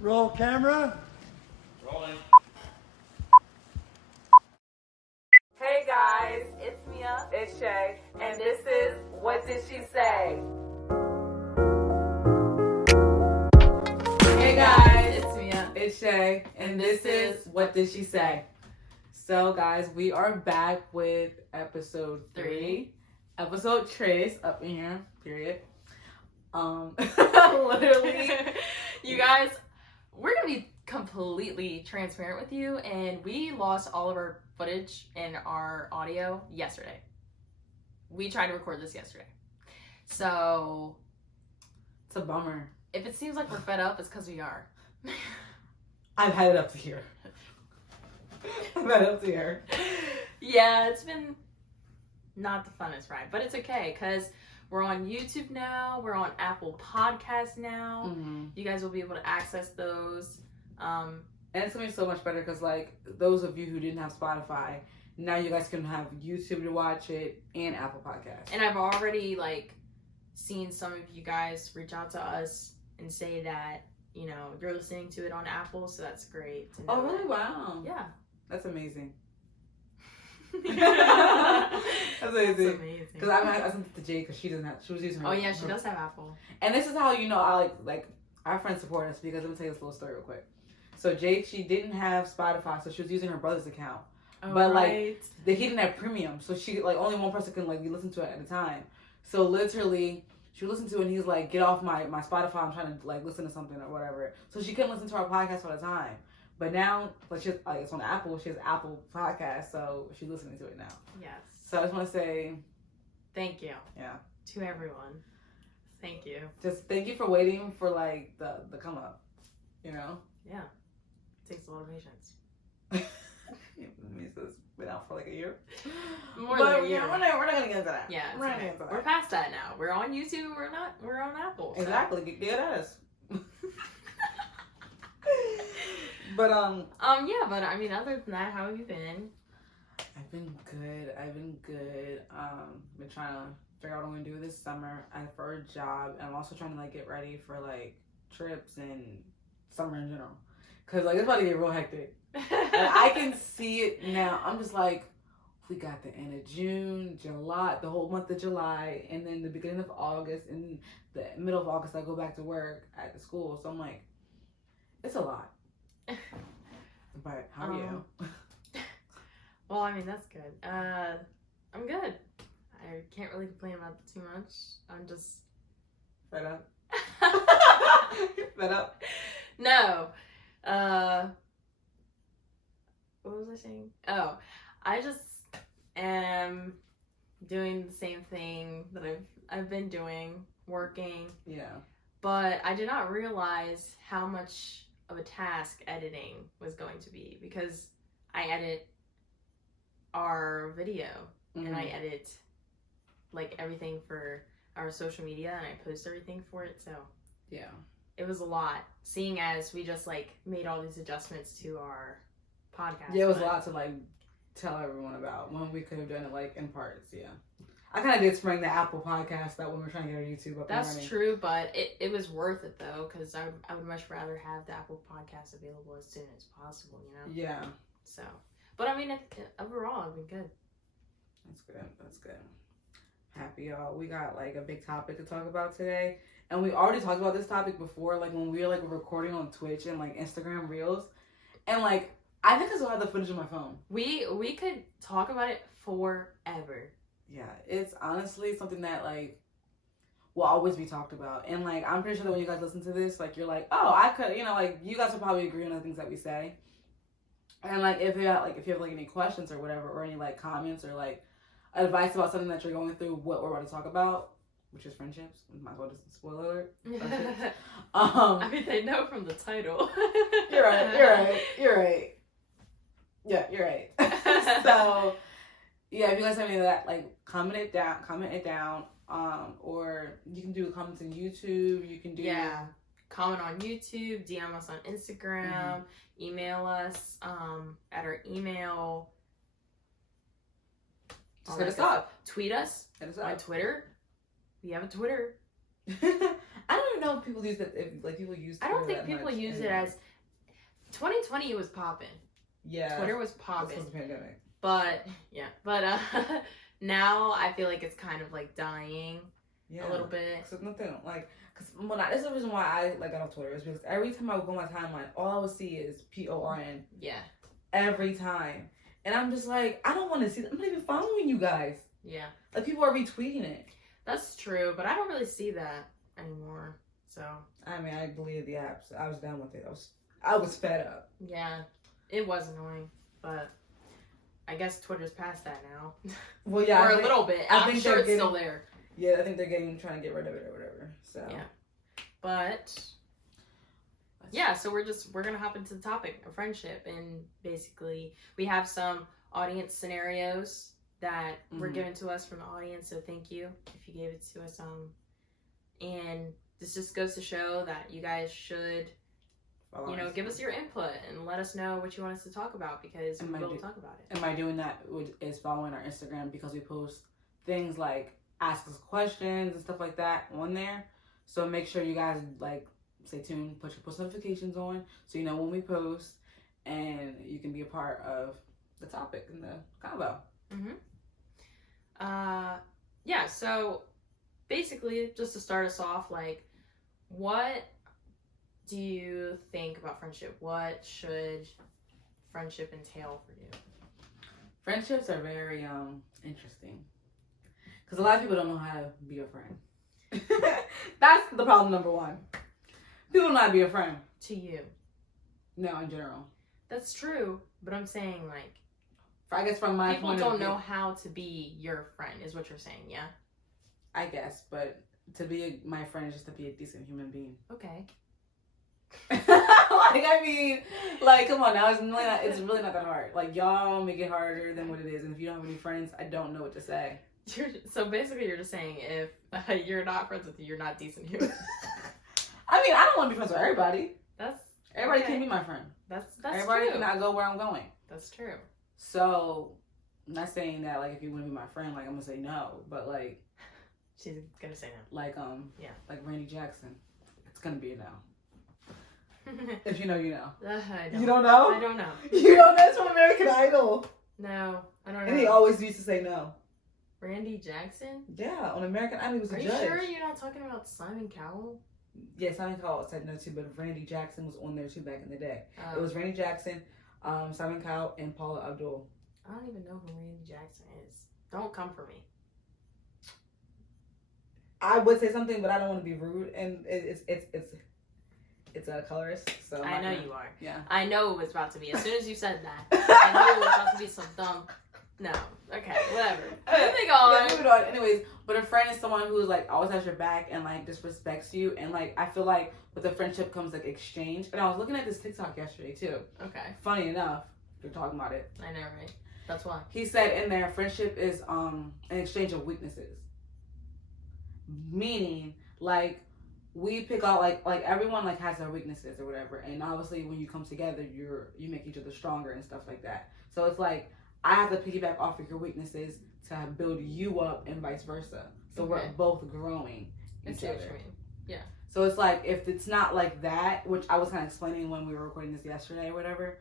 Roll camera. Rolling. Hey guys, it's Mia, it's Shay, and this is What Did She Say? Hey guys, it's Mia, it's Shay, and this is What Did She Say? So guys, we are back with episode 3. Episode 3 up in here, period. Literally. You guys, we're gonna be completely transparent with you, and we lost all of our footage and our audio yesterday. We tried to record this yesterday. So It's a bummer. if it seems like we're fed up, it's because we are. I've had it up to here. I've had it up to here. Yeah, it's been not the funnest ride, but it's okay because we're on YouTube now. We're on Apple Podcasts now. Mm-hmm. You guys will be able to access those. And it's gonna be so much better because, like, those of you who didn't have Spotify, now you guys can have YouTube to watch it and Apple Podcasts. And I've already, like, seen some of you guys reach out to us and say that, you know, you're listening to it on Apple, so that's great to know. Oh, really? Wow. Yeah. That's amazing. That's That's amazing. amazing. Because I sent it to Jay because she doesn't have. She was using her. Oh, yeah, she does have Apple. And this is how you know I like our friends support us, because let me tell you this little story real quick. So Jake, she didn't have Spotify, so she was using her brother's account. Oh, But right. he didn't have premium, so she like only one person can like listen to it at a time. So literally, she listened to it and he's like, "Get off my Spotify! I'm trying to like listen to something or whatever." So she couldn't listen to our podcast all the time. But now, like she's like it's on Apple. She has Apple Podcast, so she's listening to it now. Yes. So I just want to say, Thank you. yeah, To everyone. Thank you. just thank you for waiting for like the come up. You know. Yeah. Takes a lot of patience. It's been out for like a year. More But, than a year. yeah, we're not gonna get into that. Yeah, we're not okay. gonna get into that. We're past that now. We're on YouTube. We're on Apple. So. Exactly. Get at us. But Yeah, but I mean, other than that, how have you been? I've been good. Been trying to figure out what I'm gonna do this summer. I have for a job, and I'm also trying to like get ready for like trips and summer in general. Cause like it's about to get real hectic. And I can see it now. I'm just like, we got the end of June, July, the whole month of July, and then the beginning of August, and the middle of August I go back to work at the school. So I'm like, it's a lot. But how are you? Well, I mean, that's good. I'm good. I can't really complain about it too much. I'm just Fed up? Fed up? no. What was I saying? Oh, I just am doing the same thing that I've been doing, working. Yeah. But I did not realize how much of a task editing was going to be, because I edit our video and I edit like everything for our social media, and I post everything for it. So Yeah. it was a lot, seeing as we just like made all these adjustments to our podcast. Yeah, it was a lot to like tell everyone about when we could have done it like in parts. Yeah. I kind of did spring the Apple podcast that when we were trying to get our YouTube up and running. That's true, but it was worth it though, because I would much rather have the Apple podcast available as soon as possible, you know? Yeah. So, but I mean, overall, I've been good. That's good. That's good. Happy y'all. We got like a big topic to talk about today. And we already talked about this topic before, like when we were like recording on Twitch and like Instagram Reels. And like, I think I still have the footage on my phone. We could talk about it forever. Yeah, it's honestly something that like will always be talked about. And like, I'm pretty sure that when you guys listen to this, like you're like, oh, I could, you know, like you guys will probably agree on the things that we say. And like, if you have like any questions or whatever, or any like comments or like advice about something that you're going through, what we're about to talk about, which is friendships. Might as well just spoiler alert. I mean, they know from the title. You're right. Yeah, you're right. So, yeah, if you guys have any of that, like, comment it down. Or you can do comments on YouTube. You can do comment on YouTube, DM us on Instagram, email us at our email. Just hit us up. Tweet us Hit us on up. Twitter. We have a Twitter. I don't even know if people use it. If like people use. I don't Twitter think that people much use it anymore. as. 2020 was popping. Yeah. Twitter was This popping. was the pandemic. But now I feel like it's kind of like dying a little bit. So nothing like, cause that's the reason why I like got off Twitter is because every time I would go on my timeline, all I would see is PORN. Yeah. Every time, and I'm just like, I don't want to see that. I'm not even following you guys. Yeah. Like people are retweeting it. That's true, but I don't really see that anymore. So. I mean, I deleted the apps. I was done with it. I was fed up. Yeah, it was annoying, but. I guess Twitter's past that now. Well, yeah, or a little bit. I'm sure it's still there. Yeah, I think they're trying to get rid of it or whatever. So yeah, but yeah, so we're gonna hop into the topic of friendship, and basically we have some audience scenarios that were given to us from the audience. So thank you if you gave it to us. And this just goes to show that you guys should. Give us your input and let us know what you want us to talk about because we will talk about it. And by doing that is following our Instagram because we post things like ask us questions and stuff like that on there. So make sure you guys like stay tuned, put your post notifications on so you know when we post and you can be a part of the topic and the combo. Yeah, so basically just to start us off, like what do you think about friendship? What should friendship entail for you? Friendships are very interesting because a lot of people don't know how to be a friend. That's the problem number one. People don't know how to be a friend. To you? No, in general. That's true, but I'm saying like. I guess from my people don't know how to be your friend, is what you're saying, yeah? I guess, but to be my friend is just to be a decent human being. Okay. Come on now, it's really not that hard. Like, y'all make it harder than what it is, and if you don't have any friends, I don't know what to say. So basically you're just saying if you're not friends with you, you're not decent human. I mean, I don't want to be friends with everybody. Everybody okay. can't be my friend. That's everybody true. cannot go where I'm going. That's true. So, I'm not saying that, like, if you want to be my friend, like, I'm going to say no, but, like... She's going to say no. Like, yeah. Like Randy Jackson. It's going to be a no. If you know, you know. I don't. You don't know? I don't know. You don't know? That's from American Idol. No, I don't know. And he always used to say no. Randy Jackson? Yeah, on American Idol he was a judge. Are you sure you're not talking about Simon Cowell? Yeah, Simon Cowell said no too, but Randy Jackson was on there too back in the day. It was Randy Jackson, Simon Cowell, and Paula Abdul. I don't even know who Randy Jackson is. Don't come for me. I would say something, but I don't want to be rude, and it's a colorist. So I know you are. Yeah. I know it was about to be. As soon as you said that, I knew it was about to be some dumb. No. Okay. Whatever. Moving on. Yeah, moving on. Anyways, but a friend is someone who's like always has your back and like disrespects you, and like I feel like with a friendship comes like exchange. And I was looking at this TikTok yesterday too. Okay. Funny enough, you're talking about it. I know, right? That's why. He said in there, friendship is an exchange of weaknesses. Meaning, like, we pick out like everyone like has their weaknesses or whatever, and obviously when you come together, you make each other stronger and stuff like that. So it's like I have to piggyback off of your weaknesses to build you up, and vice versa. So we're both growing each other. Yeah. So it's like if it's not like that, which I was kind of explaining when we were recording this yesterday or whatever,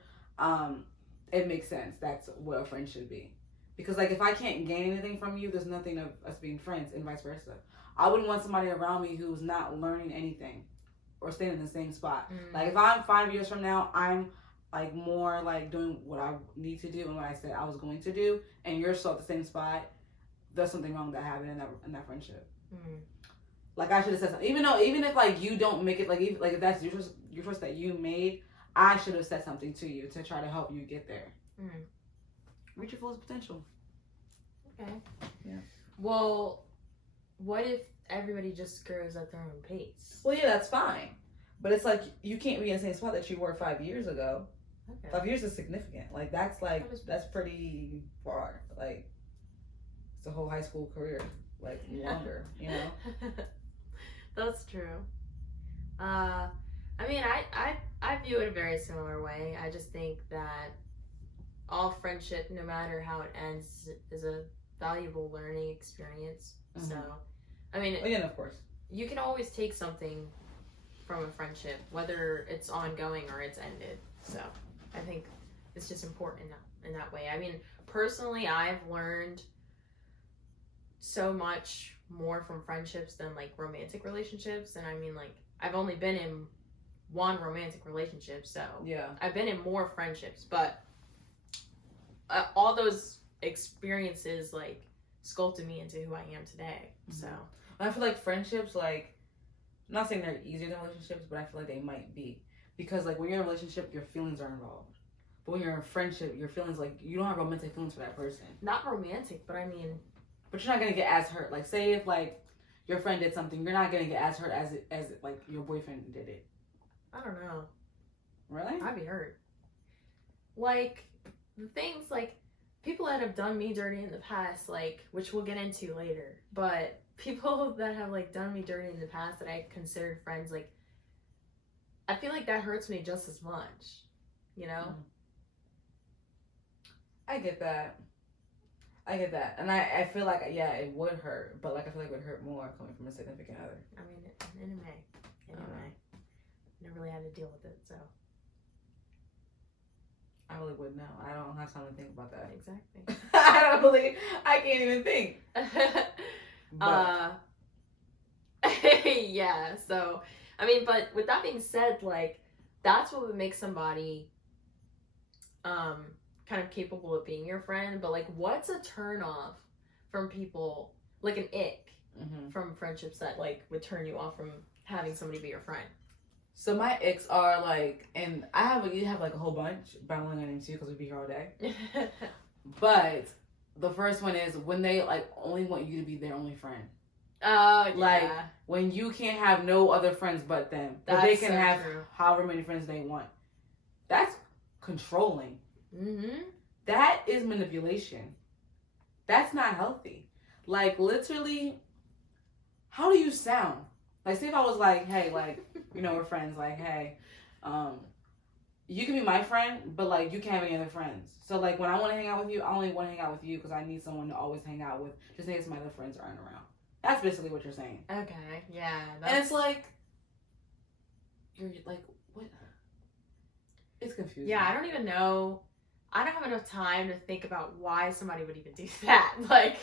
it makes sense. That's what a friend should be. Because like if I can't gain anything from you, there's nothing of us being friends, and vice versa. I wouldn't want somebody around me who's not learning anything or staying in the same spot. Like if I'm 5 years from now, I'm like more like doing what I need to do and what I said I was going to do, and you're still at the same spot, there's something wrong that happened in that friendship. Like I should have said something, even if like you don't make it, like if that's your choice that you made, I should have said something to you to try to help you get there. Reach your fullest potential. Okay. Yeah. Well, what if everybody just grows at their own pace? Well, yeah, that's fine. But it's like you can't be in the same spot that you were 5 years ago. Okay. 5 years is significant. Like that's pretty far. Like it's a whole high school career, like longer, you know. That's true. I mean, I view it a very similar way. I just think that all friendship, no matter how it ends, is a valuable learning experience. So, I mean, yeah, of course. you can always take something from a friendship, whether it's ongoing or it's ended. So I think it's just important in that way. I mean, personally, I've learned so much more from friendships than like romantic relationships. And I mean, like, I've only been in one romantic relationship, so yeah, I've been in more friendships, but all those experiences like sculpted me into who I am today. Mm-hmm. So I feel like friendships, like, I'm not saying they're easier than relationships, but I feel like they might be, because like when you're in a relationship, your feelings are involved. But when you're in a friendship, your feelings, like, you don't have romantic feelings for that person. Not romantic, but I mean, but you're not gonna get as hurt. Like, say if like your friend did something, you're not gonna get as hurt as like your boyfriend did it. I don't know. Really? I'd be hurt. Like, the things, like, people that have done me dirty in the past, like, which we'll get into later, but people that have, like, done me dirty in the past that I considered friends, like, I feel like that hurts me just as much, you know? I get that. And I feel like, yeah, it would hurt, but, like, I feel like it would hurt more coming from a significant other. I mean, in a may. Never really had to deal with it, so. I really wouldn't know. I don't have time to think about that. Exactly. I can't even think. Yeah, so, I mean, but with that being said, like, that's what would make somebody, kind of capable of being your friend, but, like, what's a turn off from people, like an ick from friendships that, like, would turn you off from having somebody be your friend? So my icks are like, and you have like a whole bunch, but I'm only gonna name two because we'd be here all day. But the first one is when they like only want you to be their only friend. Oh, yeah. Like when you can't have no other friends but them, but they can have however many friends they want. That's controlling. That is manipulation. That's not healthy. Like, literally, how do you sound? Like, say if I was like, hey, like, you know, we're friends, like, hey, you can be my friend, but, like, you can't have any other friends. So, like, when I want to hang out with you, I only want to hang out with you because I need someone to always hang out with, just in case my other friends aren't around. That's basically what you're saying. Okay, yeah. And it's like, you're like, what? It's confusing. Yeah, I don't even know. I don't have enough time to think about why somebody would even do that. Like,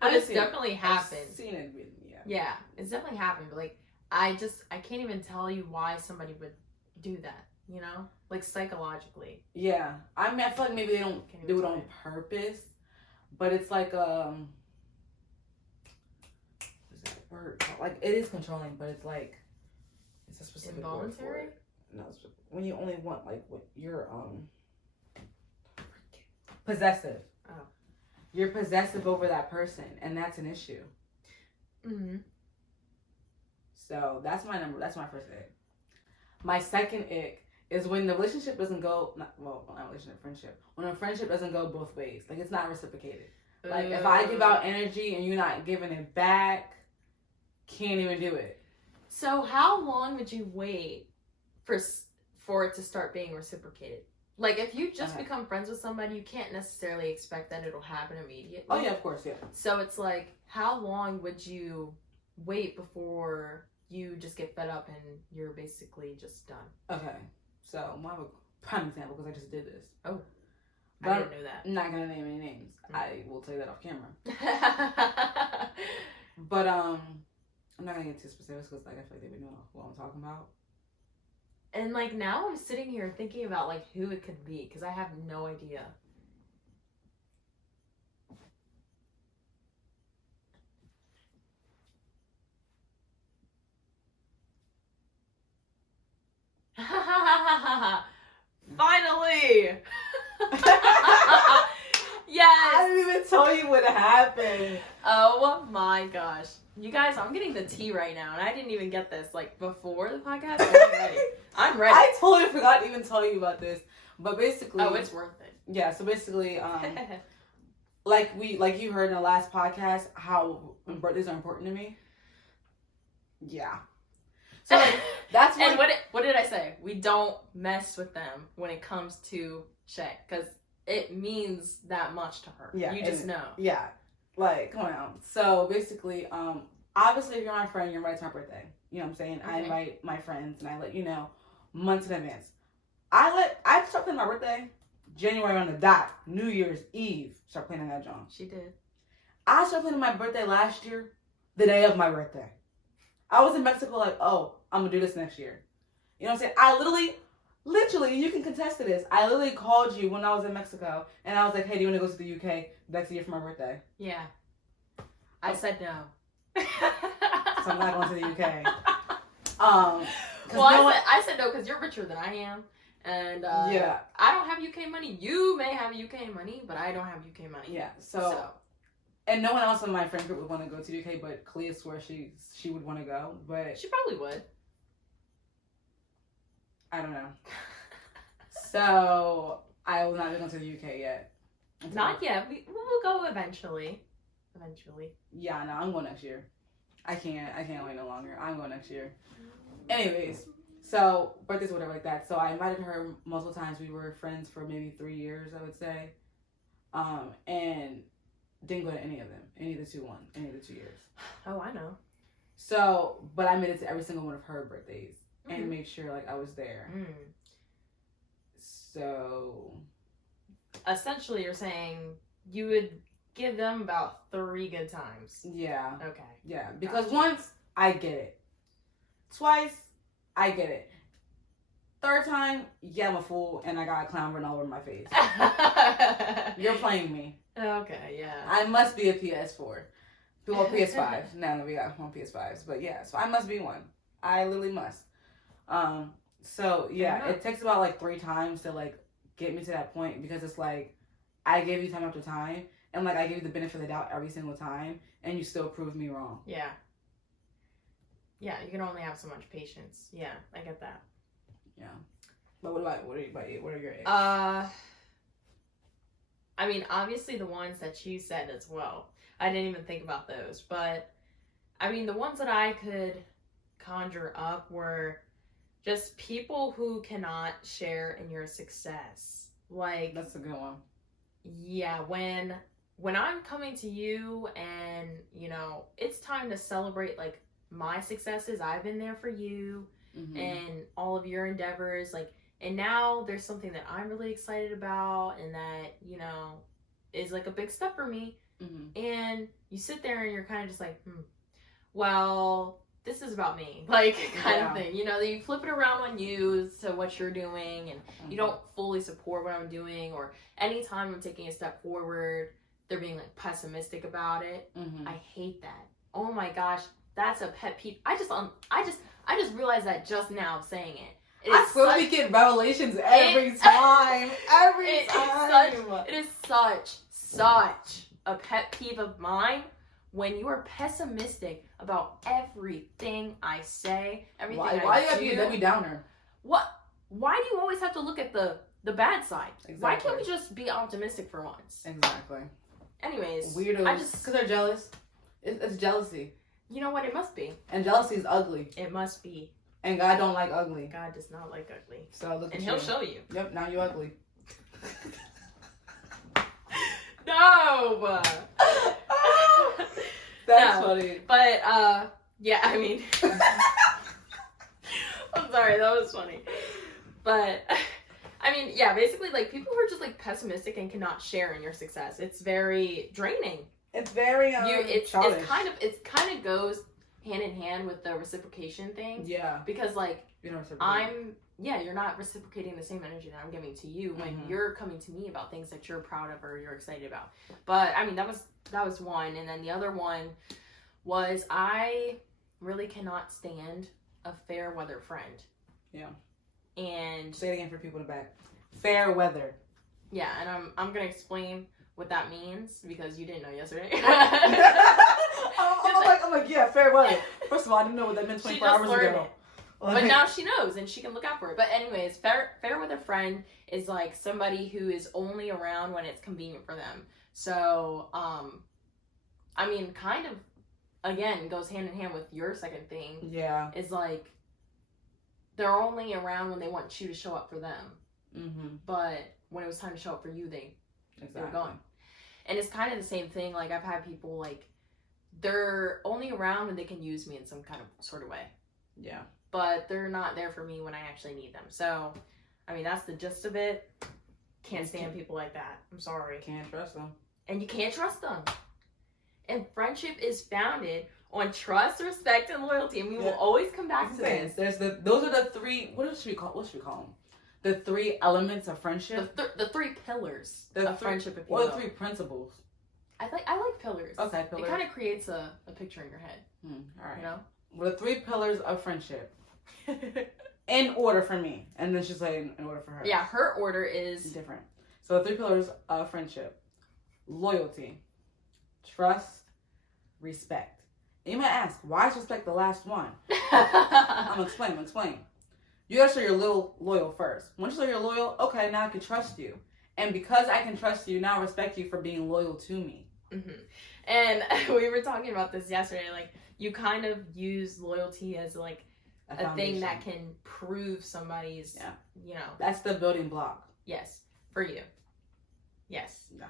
but it's definitely happened. I've seen it, yeah. Yeah, it's definitely happened. But, like, I can't even tell you why somebody would do that, you know? Like, psychologically. Yeah. I mean, I feel like maybe they don't do it on purpose, but it's like, what's that word? Like, it is controlling, but it's like, it's a specific involuntary? word for it. No, it's when you only want, like, what you're, possessive. Oh. You're possessive over that person, and that's an issue. So that's my first ick. My second ick is when the relationship doesn't go, not relationship, friendship. When a friendship doesn't go both ways. Like, it's not reciprocated. Like, if I give out energy and you're not giving it back, can't even do it. So how long would you wait for it to start being reciprocated? Like, if you just become friends with somebody, you can't necessarily expect that it'll happen immediately. Oh, yeah, of course, yeah. So it's like, how long would you wait before you just get fed up and you're basically just done? Okay, so I have a prime example because I just did this. Oh, but I didn't know that. I'm not going to name any names. I will tell you that off camera. But I'm not going to get too specific because, like, I feel like they would know what I'm talking about. And, like, now I'm sitting here thinking about, like, who it could be, because I have no idea. Finally! Yes! I didn't even tell you what happened. Oh my gosh. You guys, I'm getting the tea right now, and I didn't even get this, like, before the podcast. I'm ready. I totally forgot to even tell you about this. But basically... Oh, it's worth it. Yeah, so basically, like you heard in the last podcast, how birthdays are important to me. Yeah. So, like, that's and what did I say? We don't mess with them when it comes to Shay, because it means that much to her. Yeah. You just know. Yeah. Like, come on now. So, basically, obviously, if you're my friend, you're invited to my birthday. You know what I'm saying? Okay. I invite my friends and I let you know months in advance. I start planning my birthday January on the dot, New Year's Eve. Start planning that, John. She did. I started planning my birthday last year, the day of my birthday. I was in Mexico like, oh, I'm gonna do this next year. You know what I'm saying? I literally, you can contest to this. I literally called you when I was in Mexico and I was like, hey, do you want to go to the UK next year for my birthday? Yeah. I said no. So I'm not going to the UK. Well, I said no because you're richer than I am. And yeah. I don't have UK money. You may have UK money, but I don't have UK money. Yeah. So. And no one else in my friend group would want to go to the UK, but Clea swears she would want to go. But she probably would. I don't know. So I will not be going to the UK yet. Not yet. We will go eventually. Yeah, no, I'm going next year. I can't wait no longer. I'm going next year. Anyways, so birthdays, whatever like that. So I invited her multiple times. We were friends for maybe 3 years, I would say. And didn't go to any of them. Any of the 2 years. Oh, I know. So, but I made it to every single one of her birthdays and made sure like I was there. Mm. So, essentially, you're saying you would give them about 3 good times. Yeah. Okay. Yeah, because once I get it, twice I get it, third time, yeah, I'm a fool and I got a clown written all over my face. You're playing me. Okay, yeah. I must be a PS4. Well, PS5. Now that we got one PS5s. But yeah, so I must be one. I literally must. So yeah, it takes about like 3 times to like get me to that point because it's like I gave you time after time and like I gave you the benefit of the doubt every single time and you still proved me wrong. Yeah. Yeah, you can only have so much patience. Yeah, I get that. Yeah. But what are your eggs? I mean, obviously the ones that you said as well. I didn't even think about those. But, I mean, the ones that I could conjure up were just people who cannot share in your success. Like... That's a good one. Yeah, when I'm coming to you and, you know, it's time to celebrate, like, my successes. I've been there for you and all of your endeavors. Like, and now there's something that I'm really excited about and that, you know, is like a big step for me. And you sit there and you're kind of just like, well, this is about me, like kind of thing. You know, you flip it around on you to what you're doing and you don't fully support what I'm doing, or anytime I'm taking a step forward, they're being like pessimistic about it. I hate that. Oh my gosh, that's a pet peeve. I just realized that just now saying it. I swear we get revelations every time. Every time. It is such a pet peeve of mine when you are pessimistic about everything I say, everything I do. Why do you have to be a Debbie Downer? Why do you always have to look at the bad side? Exactly. Why can't we just be optimistic for once? Exactly. Anyways. Weirdos. Because they're jealous. It's jealousy. You know what? It must be. And jealousy is ugly. It must be. And God don't like ugly. God does not like ugly. So look at you. And he'll show you. Yep, now you're ugly. No! That's funny. But, yeah, I mean... I'm sorry, that was funny. But, I mean, yeah, basically, like, people who are just, like, pessimistic and cannot share in your success, it's very draining. It's very, It kind of goes hand in hand with the reciprocation thing. Yeah. Because, like, you're not reciprocating the same energy that I'm giving to you when you're coming to me about things that you're proud of or you're excited about. But, I mean, that was one. And then the other one was I really cannot stand a fair weather friend. Yeah. And... Say it again for people in the back. Fair weather. Yeah, and I'm going to explain what that means because you didn't know yesterday. I'm like, yeah, fair weather. First of all, I didn't know what that meant 24 hours ago. But now she knows and she can look out for it. But anyways, fair weather friend is like somebody who is only around when it's convenient for them. So, I mean, kind of, again, goes hand in hand with your second thing. Yeah. Is like, they're only around when they want you to show up for them. But when it was time to show up for you, they were gone. And it's kind of the same thing. Like, I've had people, like, they're only around when they can use me in some kind of sort of way. Yeah. But they're not there for me when I actually need them. So, I mean, that's the gist of it. Can't stand people like that. I'm sorry. Can't trust them. And you can't trust them. And friendship is founded on trust, respect, and loyalty. And we will always come back to this. Those are the three, what should we call them? The three elements of friendship? The three pillars of friendship, if you will. Or the three principles. I like pillars. Okay, pillars. It kind of creates a picture in your head. All right. You know? Well, the three pillars of friendship. In order for me. And then she's like in order for her. Yeah, her order is different. So the three pillars of friendship. Loyalty. Trust. Respect. And you might ask, why is respect the last one? I'm gonna explain. You gotta show you're loyal first. Once you show you're loyal, okay, now I can trust you. And because I can trust you, now I respect you for being loyal to me. Mm-hmm. And we were talking about this yesterday. Like, you kind of use loyalty as like a thing that can prove somebody's, you know. That's the building block. Yes, for you. Yes. Yeah.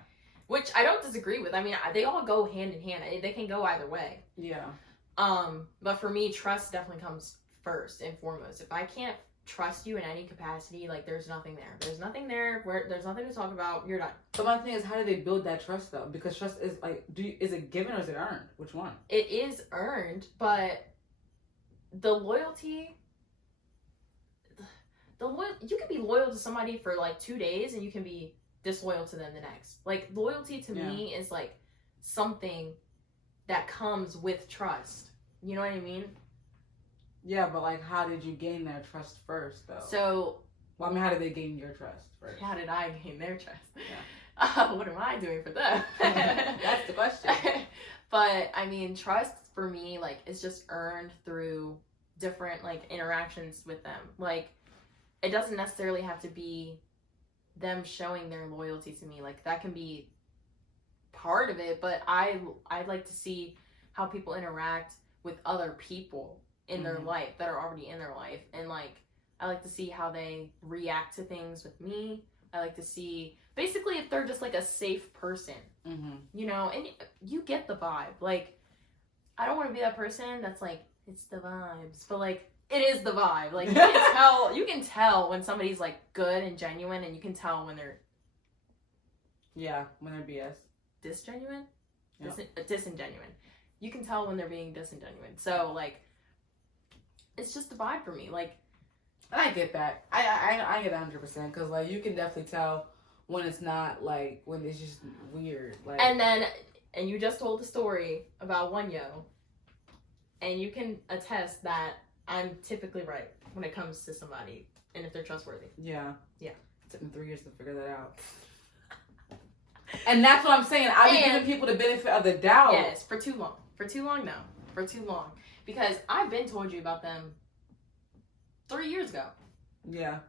Which I don't disagree with. I mean, they all go hand in hand. They can go either way. Yeah. But for me, trust definitely comes first and foremost. If I can't trust you in any capacity, like, there's nothing there. There's nothing there. There's nothing to talk about. You're done. But my thing is, how do they build that trust though? Because trust is like, is it given or is it earned? Which one? It is earned, but the loyalty. You can be loyal to somebody for like 2 days, and you can be disloyal to them the next. Like, loyalty to me is like something that comes with trust. You know what I mean? Yeah, but like, how did you gain their trust first though? So, well, I mean, how did they gain your trust first? How did I gain their trust? Yeah. What am I doing for them? That's the question. But I mean, trust for me, like, is just earned through different like interactions with them. Like, it doesn't necessarily have to be them showing their loyalty to me. Like, that can be part of it, but I'd like to see how people interact with other people in their life that are already in their life. And like, I like to see how they react to things with me. I like to see basically if they're just like a safe person, you know, and you get the vibe. Like, I don't want to be that person that's like, it's the vibes, but like, it is the vibe. Like, you can tell when somebody's like good and genuine, and you can tell when they're when they're BS. Disgenuine? Disingenuine. You can tell when they're being disingenuine. So like, it's just the vibe for me. Like, and I get that. I get 100%, because like, you can definitely tell when it's not, like, when it's just weird. Like, and you just told the story about one yo, and you can attest that I'm typically right when it comes to somebody, and if they're trustworthy. Yeah. Yeah. It took me 3 years to figure that out. And that's what I'm saying. I've been giving people the benefit of the doubt. Yes, for too long. For too long. Because I've been told you about them 3 years ago. Yeah.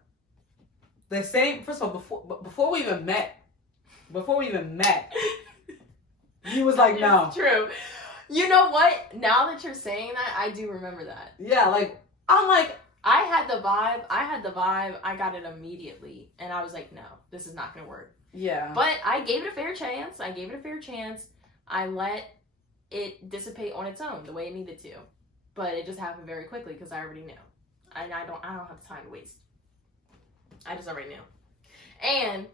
The same, first of all, before we even met, he was like, no. It's true. You know what? Now that you're saying that, I do remember that. Yeah, like, I'm like, I had the vibe. I got it immediately. And I was like, no, this is not going to work. Yeah. But I gave it a fair chance. I let it dissipate on its own the way it needed to. But it just happened very quickly because I already knew. And I don't have time to waste. I just already knew. And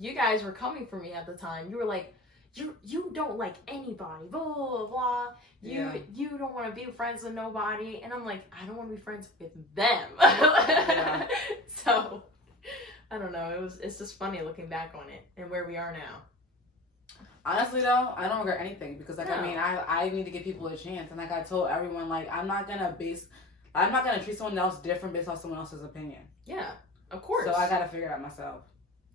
you guys were coming for me at the time. You were like, you don't like anybody, blah, blah, blah. You don't want to be friends with nobody. And I'm like, I don't want to be friends with them. Yeah. So, I don't know. It's just funny looking back on it and where we are now. Honestly, though, I don't regret anything because, like, no. I mean, I need to give people a chance. And, like, I told everyone, like, I'm not going to treat someone else different based on someone else's opinion. Yeah, of course. So, I got to figure it out myself.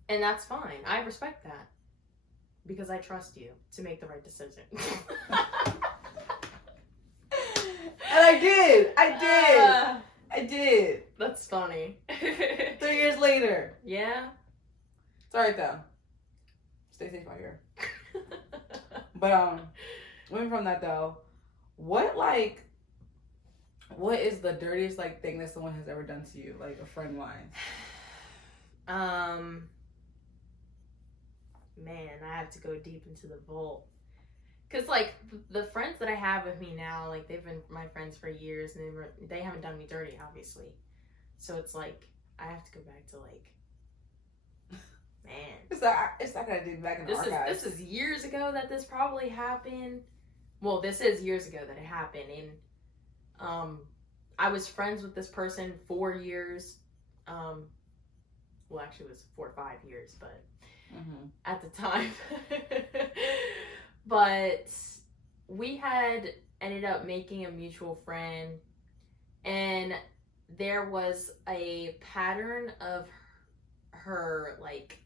And that's fine. I respect that. Because I trust you to make the right decision. And I did. That's funny. 3 years later. Yeah. It's alright though. Stay safe out here. But moving from that though, what is the dirtiest like thing that someone has ever done to you, like a friend wise? Man, I have to go deep into the vault. Because, like, the friends that I have with me now, like, they've been my friends for years, and they haven't done me dirty, obviously. So it's like, I have to go back to, like, man. It's like I did back in the archives. This is years ago that this probably happened. Well, this is years ago that it happened, and I was friends with this person 4 years. Well, actually, it was 4 or 5 years, but at the time. But we had ended up making a mutual friend, and there was a pattern of her, like,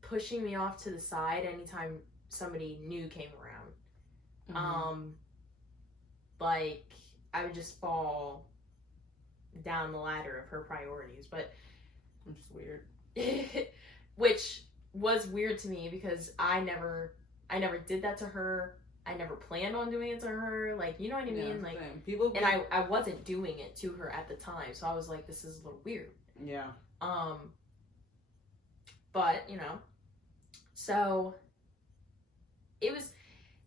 pushing me off to the side anytime somebody new came around. Like, I would just fall down the ladder of her priorities, but which is weird. Which was weird to me because I never did that to her. I never planned on doing it to her. Like, you know what I mean? Like, people, and I wasn't doing it to her at the time, so I was like, this is a little weird. Yeah. But, you know, so it was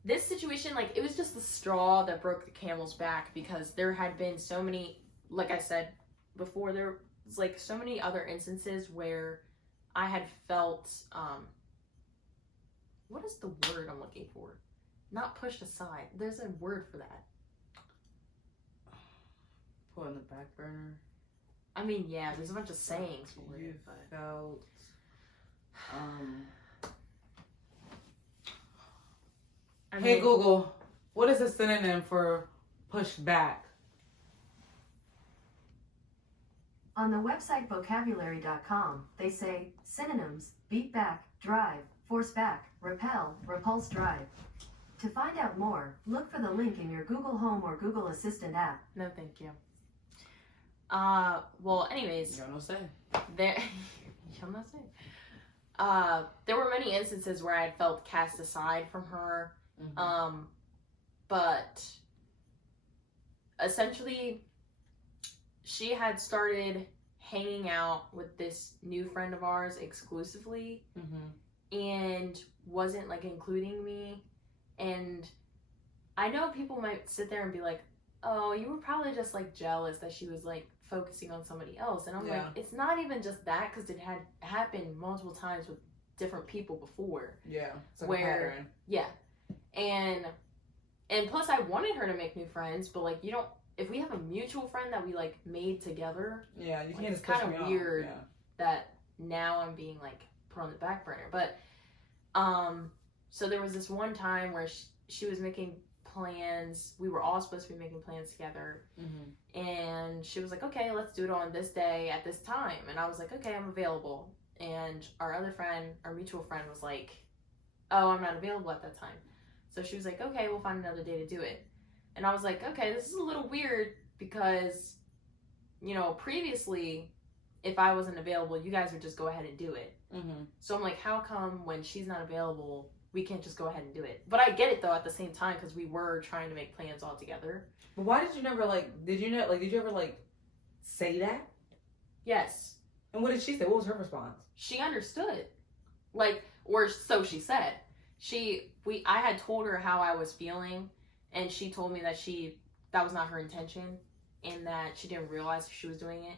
this situation, like, it was just the straw that broke the camel's back, because there had been so many, like I said before, there was, like, so many other instances where I had felt, what is the word I'm looking for? Not pushed aside. There's a word for that. Put on the back burner. I mean, yeah, there's a bunch of sayings for you it. But... felt, Hey Google, what is a synonym for pushed back? On the website vocabulary.com, they say synonyms: beat back, drive, force back, repel, repulse, drive. To find out more, look for the link in your Google Home or Google Assistant app. No, thank you. Well, anyways. Y'all no say. Y'all no say. There were many instances where I had felt cast aside from her. But essentially, she had started hanging out with this new friend of ours exclusively, and wasn't, like, including me. And I know people might sit there and be like, oh, you were probably just, like, jealous that she was, like, focusing on somebody else. And I'm like, it's not even just that, because it had happened multiple times with different people before. Yeah, it's like a pattern. Yeah. And plus, I wanted her to make new friends, but, like, you don't, if we have a mutual friend that we, like, made together, yeah, you can't. It's kind of weird that now I'm being, like, put on the back burner. But so there was this one time where she was making plans. We were all supposed to be making plans together, and she was like, okay, let's do it on this day at this time. And I was like, okay, I'm available. And our other friend, our mutual friend, was like, oh, I'm not available at that time. So she was like, okay, we'll find another day to do it. And I was like, okay, this is a little weird, because, you know, previously, if I wasn't available, you guys would just go ahead and do it. So I'm like, how come when she's not available, we can't just go ahead and do it? But I get it, though, at the same time, because we were trying to make plans all together. But why did you never, like, did you ever, like, say that? Yes. And what did she say? What was her response? She understood. Like, or so she said. I had told her how I was feeling, and she told me that that was not her intention, and that she didn't realize she was doing it.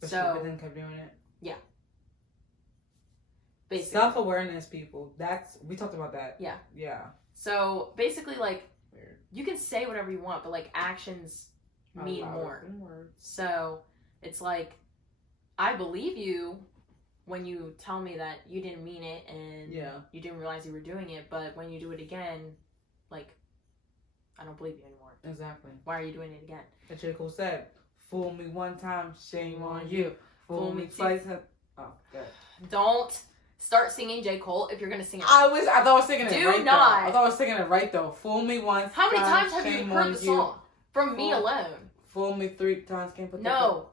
But she then kept doing it? Yeah. Basically. Self-awareness, people. We talked about that. Yeah. Yeah. So, basically, like, weird. You can say whatever you want, but, like, actions mean more. So, it's like, I believe you when you tell me that you didn't mean it and you didn't realize you were doing it, but when you do it again, like, I don't believe you anymore. Exactly. Why are you doing it again? As J. Cole said, fool me one time, shame on you. Fool me twice. Oh, good. Don't start singing J. Cole if you're going to sing it. I thought I was singing it right, Do not. though. I thought I was singing it right, though. Fool me once. How many times have you heard the song? From me alone. Fool me 3 times, can't put No,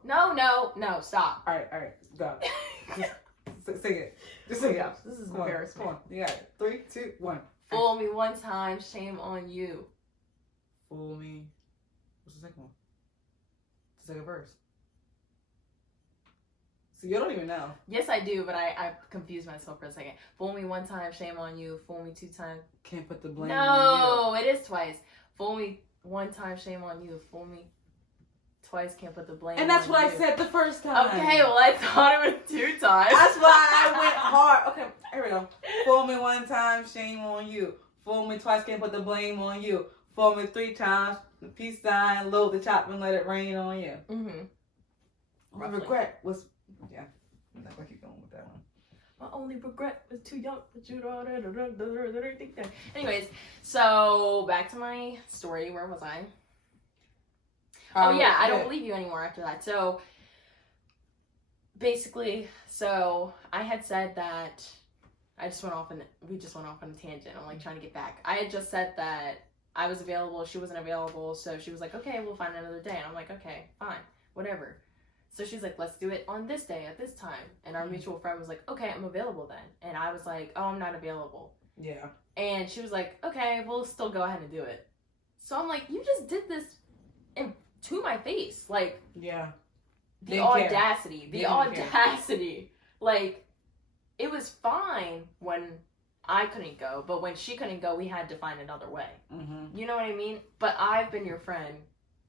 stop. Alright, go. Sing it. Just sing it. This is embarrassing. Come on, you got it. 3, 2, 1. Fool me one time, shame on you. Fool me. What's the second one? The second verse. So you don't even know. Yes, I do, but I confused myself for a second. Fool me one time, shame on you. Fool me 2 times. Can't put the blame on No, it is twice. Fool me 1 time, shame on you. Fool me twice, can't put the blame you. And that's on what you. I said the first time. Okay, well, I thought it was 2 times. That's why I went hard. Okay, here we go. Fool me 1 time, shame on you. Fool me twice, can't put the blame on you. Fool me 3 times, peace sign, load the chop and let it rain on you. My regret was, yeah. I'm not gonna keep going with that one. My only regret was too young, but you don't. Anyways, so back to my story. Where was I? Oh yeah, I don't believe you anymore after that. So basically, I had said that we just went off on a tangent. I'm like trying to get back. I had just said that I was available. She wasn't available, so she was like, "Okay, we'll find another day." And I'm like, "Okay, fine, whatever." So she's like, "Let's do it on this day at this time." And our mutual friend was like, "Okay, I'm available then." And I was like, "Oh, I'm not available." Yeah. And she was like, "Okay, we'll still go ahead and do it." So I'm like, "You just did this to my face." Like, yeah. The audacity. Like, it was fine when I couldn't go, but when she couldn't go, we had to find another way. Mm-hmm. You know what I mean? But I've been your friend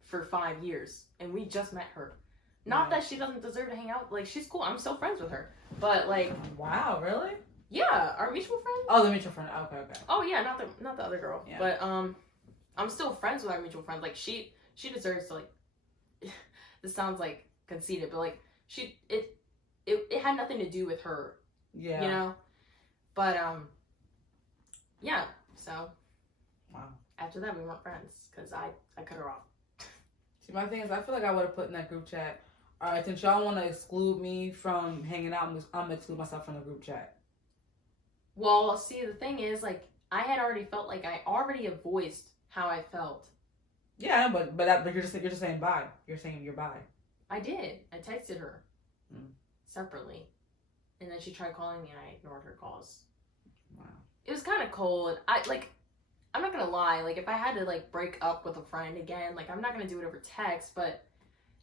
for 5 years, and we just met her. Not that she doesn't deserve to hang out. Like, she's cool. I'm still friends with her. But, like... Wow, really? Yeah, our mutual friend. Oh, the mutual friend. Okay. Oh, yeah, not the other girl. Yeah. But, I'm still friends with our mutual friend. Like, she deserves to, like... This sounds, like, conceited, but, like, it had nothing to do with her. Yeah. You know? But, yeah, so... Wow. After that, we weren't friends, because I cut her off. See, my thing is, I feel like I would have put in that group chat, all right, since y'all want to exclude me from hanging out, I'm going to exclude myself from the group chat. Well, see, the thing is, like, I had already felt like I already have voiced how I felt. Yeah, but you're just saying bye. You're saying you're bye. I did. I texted her separately. And then she tried calling me, and I ignored her calls. Wow. It was kind of cold. I'm not gonna lie, like, if I had to, like, break up with a friend again, like, I'm not gonna do it over text, but...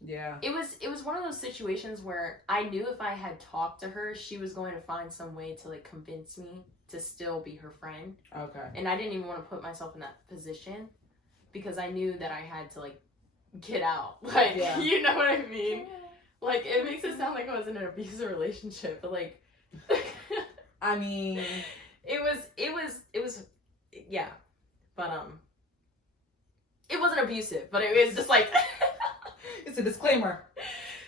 Yeah. It was one of those situations where I knew if I had talked to her, she was going to find some way to, like, convince me to still be her friend. Okay. And I didn't even want to put myself in that position, because I knew that I had to, like, get out. Like, yeah. You know what I mean? Like, it makes it sound like I was in an abusive relationship, but, like... I mean... It was... Yeah. But, it wasn't abusive, but it was just like... It's a disclaimer.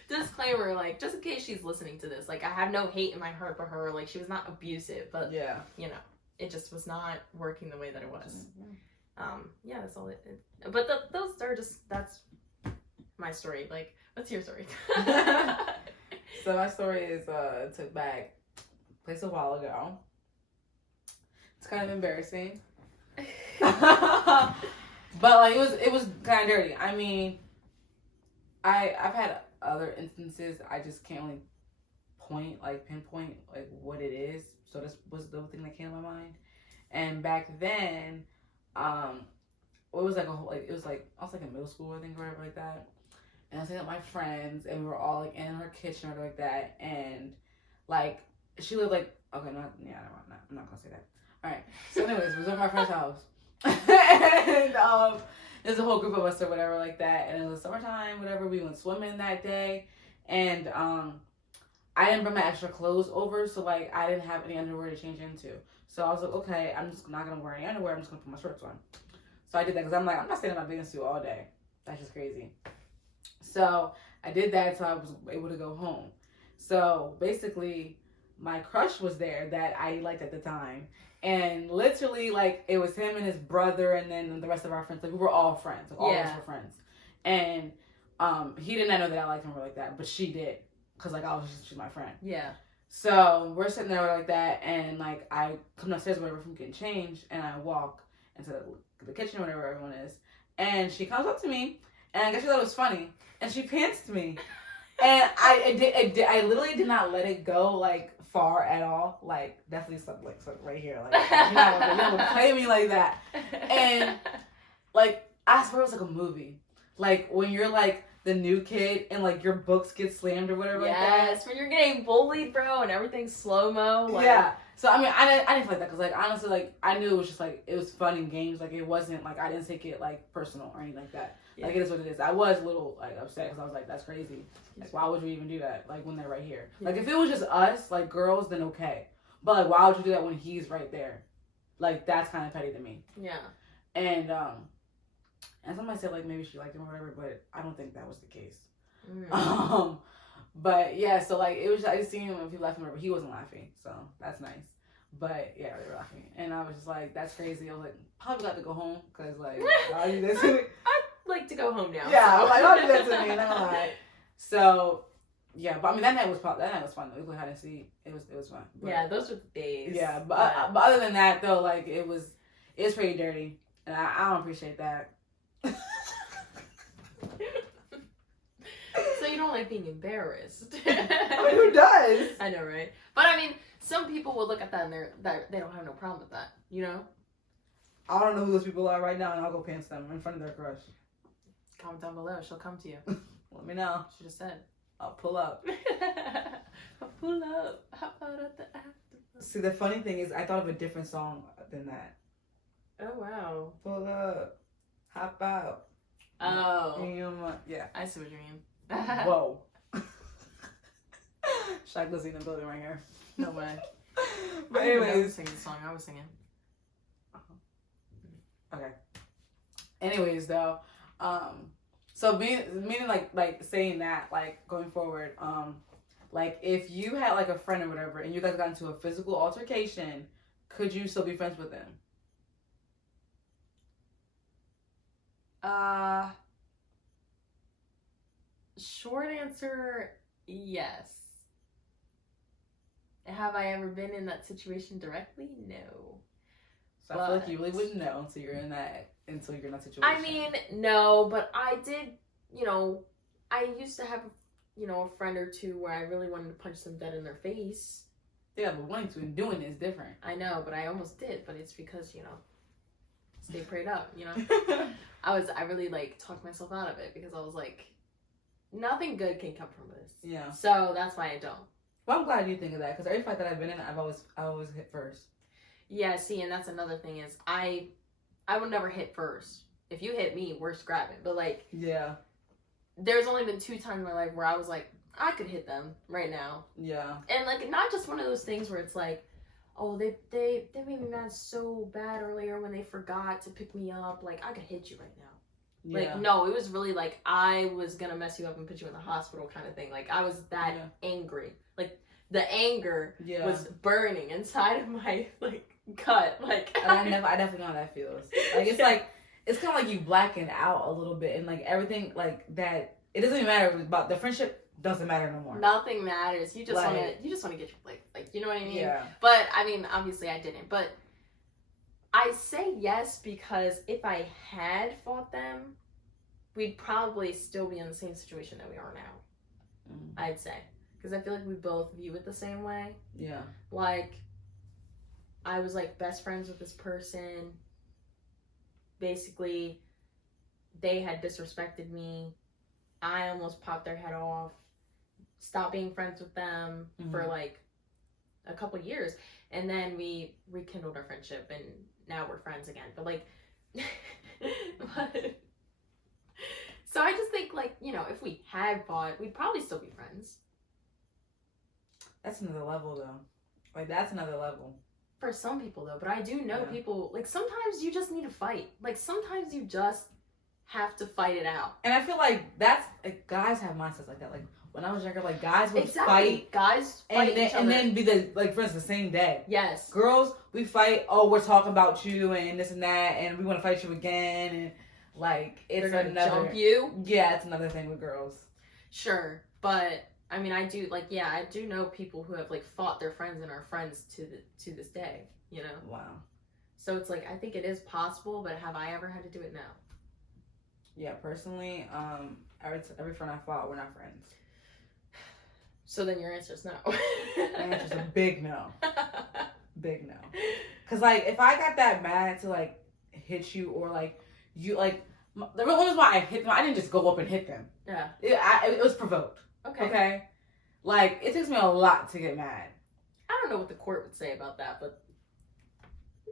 Disclaimer, like, just in case she's listening to this, like, I have no hate in my heart for her. Like, she was not abusive, but, yeah, you know, it just was not working the way that it was. Yeah, that's all it but those are just, that's my story. Like, what's your story? So my story is, took back place a while ago. It's kind of embarrassing. But like it was kind of dirty. I mean, I've had other instances. I just can't really pinpoint like what it is. So this was the thing that came to my mind. And back then, it was like I was like in middle school, I think, or whatever like that. And I was with my friends, and we were all like in her kitchen or like that. And like she lived like I'm not gonna say that. All right. So anyways, we was at my friend's house. And there's a whole group of us or whatever like that, and it was summertime, whatever. We went swimming that day, and I didn't bring my extra clothes over, so like I didn't have any underwear to change into. So I was like, okay, I'm just not gonna wear any underwear. I'm just gonna put my shorts on. So I did that because I'm like, I'm not staying in my bathing suit all day. That's just crazy. So I did that, so I was able to go home. So basically, my crush was there that I liked at the time. And literally, like, it was him and his brother, and then the rest of our friends. Like, we were all friends. Like, all of us were friends. And he did not know that I liked him or like that, but she did. Because, like, she's my friend. Yeah. So, we're sitting there like that, and, like, I come downstairs, whatever, from getting changed, and I walk into the kitchen or whatever everyone is. And she comes up to me, and I guess she thought it was funny, and she pantsed me. And I literally did not let it go, like, far at all. Like, definitely stuck right here. Like, you're not gonna play me like that. And, like, I swear it was like a movie. Like, when you're, like, the new kid and like your books get slammed or whatever. Yes, like when you're getting bullied, bro, and everything's slow mo. Like, yeah. So I mean, I didn't feel like that because like honestly, like I knew it was just like it was fun and games. Like it wasn't like I didn't take it like personal or anything like that. Yeah. Like it is what it is. I was a little like upset because I was like, that's crazy. Like why would you even do that? Like when they're right here. Yeah. Like if it was just us, like girls, then okay. But like why would you do that when he's right there? Like that's kind of petty to me. Yeah. And somebody said like maybe she liked him or whatever, but I don't think that was the case. But yeah, so like it was. I just seen him and people laughing, but he wasn't laughing, so that's nice. But yeah, they were laughing, and I was just like, "That's crazy." I was like, "Probably got to go home because like I'll do this." I'd like to go home now. Yeah, so. I'm like I'll do that to me, and I'm like, so yeah. But I mean that night was fun though. We went hide and seek. It was fun. But, Yeah, those were the days. yeah, but other than that though, like it was pretty dirty, and I don't appreciate that. So you don't like being embarrassed. I mean, who does? I know, right? But I mean, some people will look at that and they don't have no problem with that, you know? I don't know who those people are right now, and I'll go pants them in front of their crush. Comment down below. She'll come to you. Let me know. She just said. I'll pull up. I'll pull up. How about at the after? See, the funny thing is, I thought of a different song than that. Oh, wow. Pull up. Hop out. Oh. Yeah. I see what you mean. Whoa. Shaq Lizzie in the building right here. No way. But I was anyways. singing the song I was singing. Okay. Anyways, though, so meaning like saying that, like going forward, like if you had like a friend or whatever, and you guys got into a physical altercation, could you still be friends with them? Short answer, yes. Have I ever been in that situation directly? No. So I feel like you really wouldn't know until you're in that situation. I mean, no, but I did, I used to have, a friend or two where I really wanted to punch them dead in their face. Yeah, but wanting to and doing it is different. I know, but I almost did, but it's because, stay prayed up, I really, talked myself out of it because I was like, nothing good can come from this. Yeah. So that's why I don't. Well, I'm glad you think of that because every fight that I've been in, I always hit first. Yeah, see, and that's another thing is I would never hit first. If you hit me, we're scrapping. But yeah, there's only been 2 times in my life where I was like, I could hit them right now. Yeah. And not just one of those things where it's like, oh, they made me mad so bad earlier when they forgot to pick me up. Like I could hit you right now. Yeah. No, it was really like I was gonna mess you up and put you in the hospital kind of thing. Like I was that angry. Like the anger was burning inside of my gut. And I definitely know how that feels. Like it's it's kind of like you blacken out a little bit and everything that. It doesn't even matter about the friendship. Doesn't matter no more. Nothing matters. You just want to get your you know what I mean? Yeah. But I mean, obviously I didn't. But I say yes because if I had fought them, we'd probably still be in the same situation that we are now. I'd say. Because I feel like we both view it the same way. Yeah. I was best friends with this person. Basically, they had disrespected me. I almost popped their head off. Stopped being friends with them for a couple years. And then we rekindled our friendship and now we're friends again. But so I just think if we had fought, we'd probably still be friends. That's another level though. That's another level. For some people though, but I do know people sometimes you just need to fight. Sometimes you just have to fight it out. And I feel like that's guys have mindsets like that. When I was younger, guys would fight. Guys fight each other. And then be the friends the same day. Yes. Girls, we fight. Oh, we're talking about you and this and that, and we want to fight you again, and it's another jump you. Yeah, it's another thing with girls. Sure, but I mean, I do I do know people who have fought their friends and are friends to this day. Wow. So it's I think it is possible, but have I ever had to do it? No. Yeah, personally, every friend I fought, we're not friends. So then your answer is no. My answer's a big no. Big no. Cause if I got that mad to hit you or you The real reason why I hit them, I didn't just go up and hit them. Yeah. It was provoked. Okay. Okay? Like, it takes me a lot to get mad. I don't know what the court would say about that, but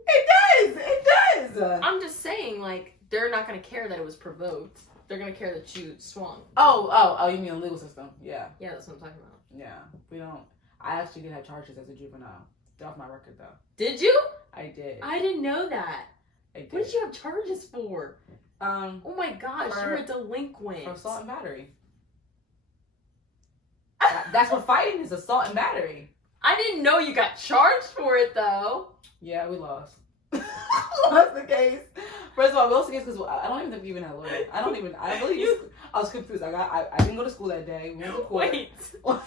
It does! I'm just saying, like, they're not going to care that it was provoked. They're going to care that you swung. Oh, you mean the legal system? Yeah. Yeah, that's what I'm talking about. Yeah. We don't. I actually did have charges as a juvenile. They're off my record, though. Did you? I did. I didn't know that. I did. What did you have charges for? Oh my gosh, For- you're a delinquent. For assault and battery. That's what fighting is, assault and battery. I didn't know you got charged for it, though. Yeah, we lost. Lost the case. First of all, we lost the case because I don't even think we even had lawyers. I was confused. I didn't go to school that day. We went to court. Wait. Wait,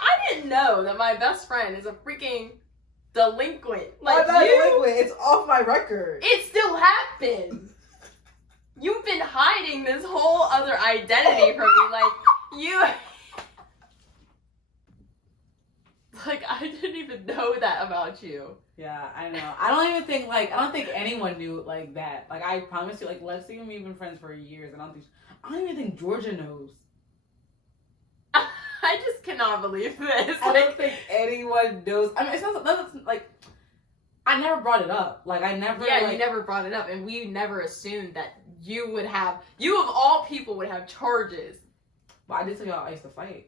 I didn't know that my best friend is a freaking delinquent. Like, I'm not delinquent. It's off my record. It still happened. You've been hiding this whole other identity from me. Like, you... Like, I didn't even know that about you. Yeah, I know. I don't think anyone knew like that. Like, I promise you, like, Lexi and me have been friends for years, and I don't even think Georgia knows. I just cannot believe this. I don't think anyone knows. I mean, it's not like, I never brought it up. Like, I never. Yeah, like, you never brought it up, and we never assumed that you would have. You of all people would have charges. But I did tell y'all I used to fight.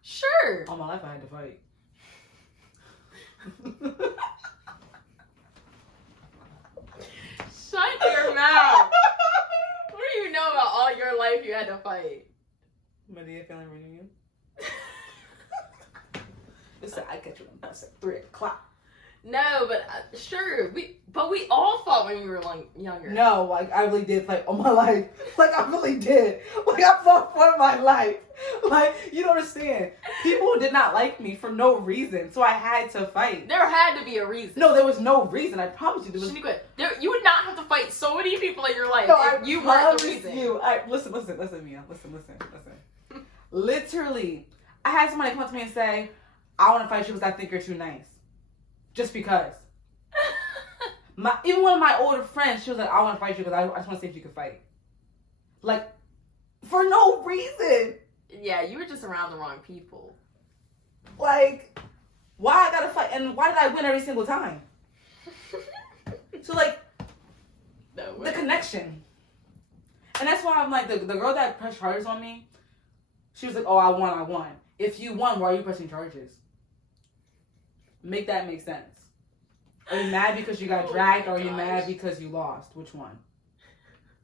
Sure. All my life I had to fight. Shut your mouth. What do you know about all your life you had to fight? Medea family reunion. It's like, I catch you on the bus at 3 o'clock. No, but sure. We all fought when we were younger. No, like, I really did fight all my life. Like, I really did. Like, I fought for my life. Like, you don't understand. People did not like me for no reason, so I had to fight. There had to be a reason. No, there was no reason. I promise you. There was. You would not have to fight so many people in your life No, if I you weren't the promise reason. you. Listen, Mia. Listen. Literally, I had somebody come up to me and say, I want to fight you because I think you're too nice. Just because. Even one of my older friends, she was like, I want to fight you because I just want to see if you can fight. Like, for no reason. Yeah, you were just around the wrong people. Like, why I gotta fight? And why did I win every single time? So, like, the connection. And that's why I'm like, the girl that pressed charges on me, she was like, oh, I won. If you won, why are you pressing charges? Make that make sense. Are you mad because you got dragged, or are you mad because you lost? Which one?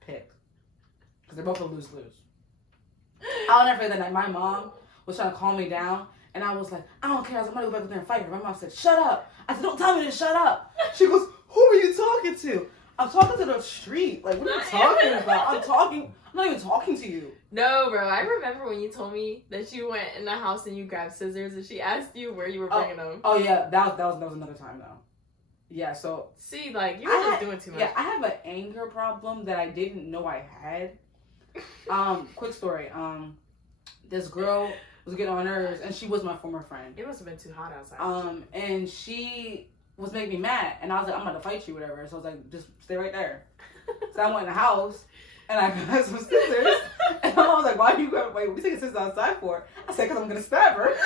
Pick. Because they're both a lose-lose. I'll never forget that night. My mom was trying to calm me down, and I was like, I don't care. I was like, I'm going to go back there and fight her. My mom said, shut up. I said, don't tell me to shut up. She goes, who are you talking to? I'm talking to the street. Like, what are you talking about? I'm not even talking to you. No, bro. I remember when you told me that you went in the house and you grabbed scissors and she asked you where you were bringing them. Oh, yeah. That was another time, though. Yeah, so. See, like, you were just doing too much. Yeah, I have an anger problem that I didn't know I had. Quick story. This girl was getting on my nerves, and she was my former friend. It must have been too hot outside. And she was making me mad, and I was like, I'm about to fight you, whatever. So I was like, just stay right there. So I went in the house, and I got some scissors, and I was like, why are you going? Wait, what are you taking scissors outside for? I said, because I'm gonna stab her.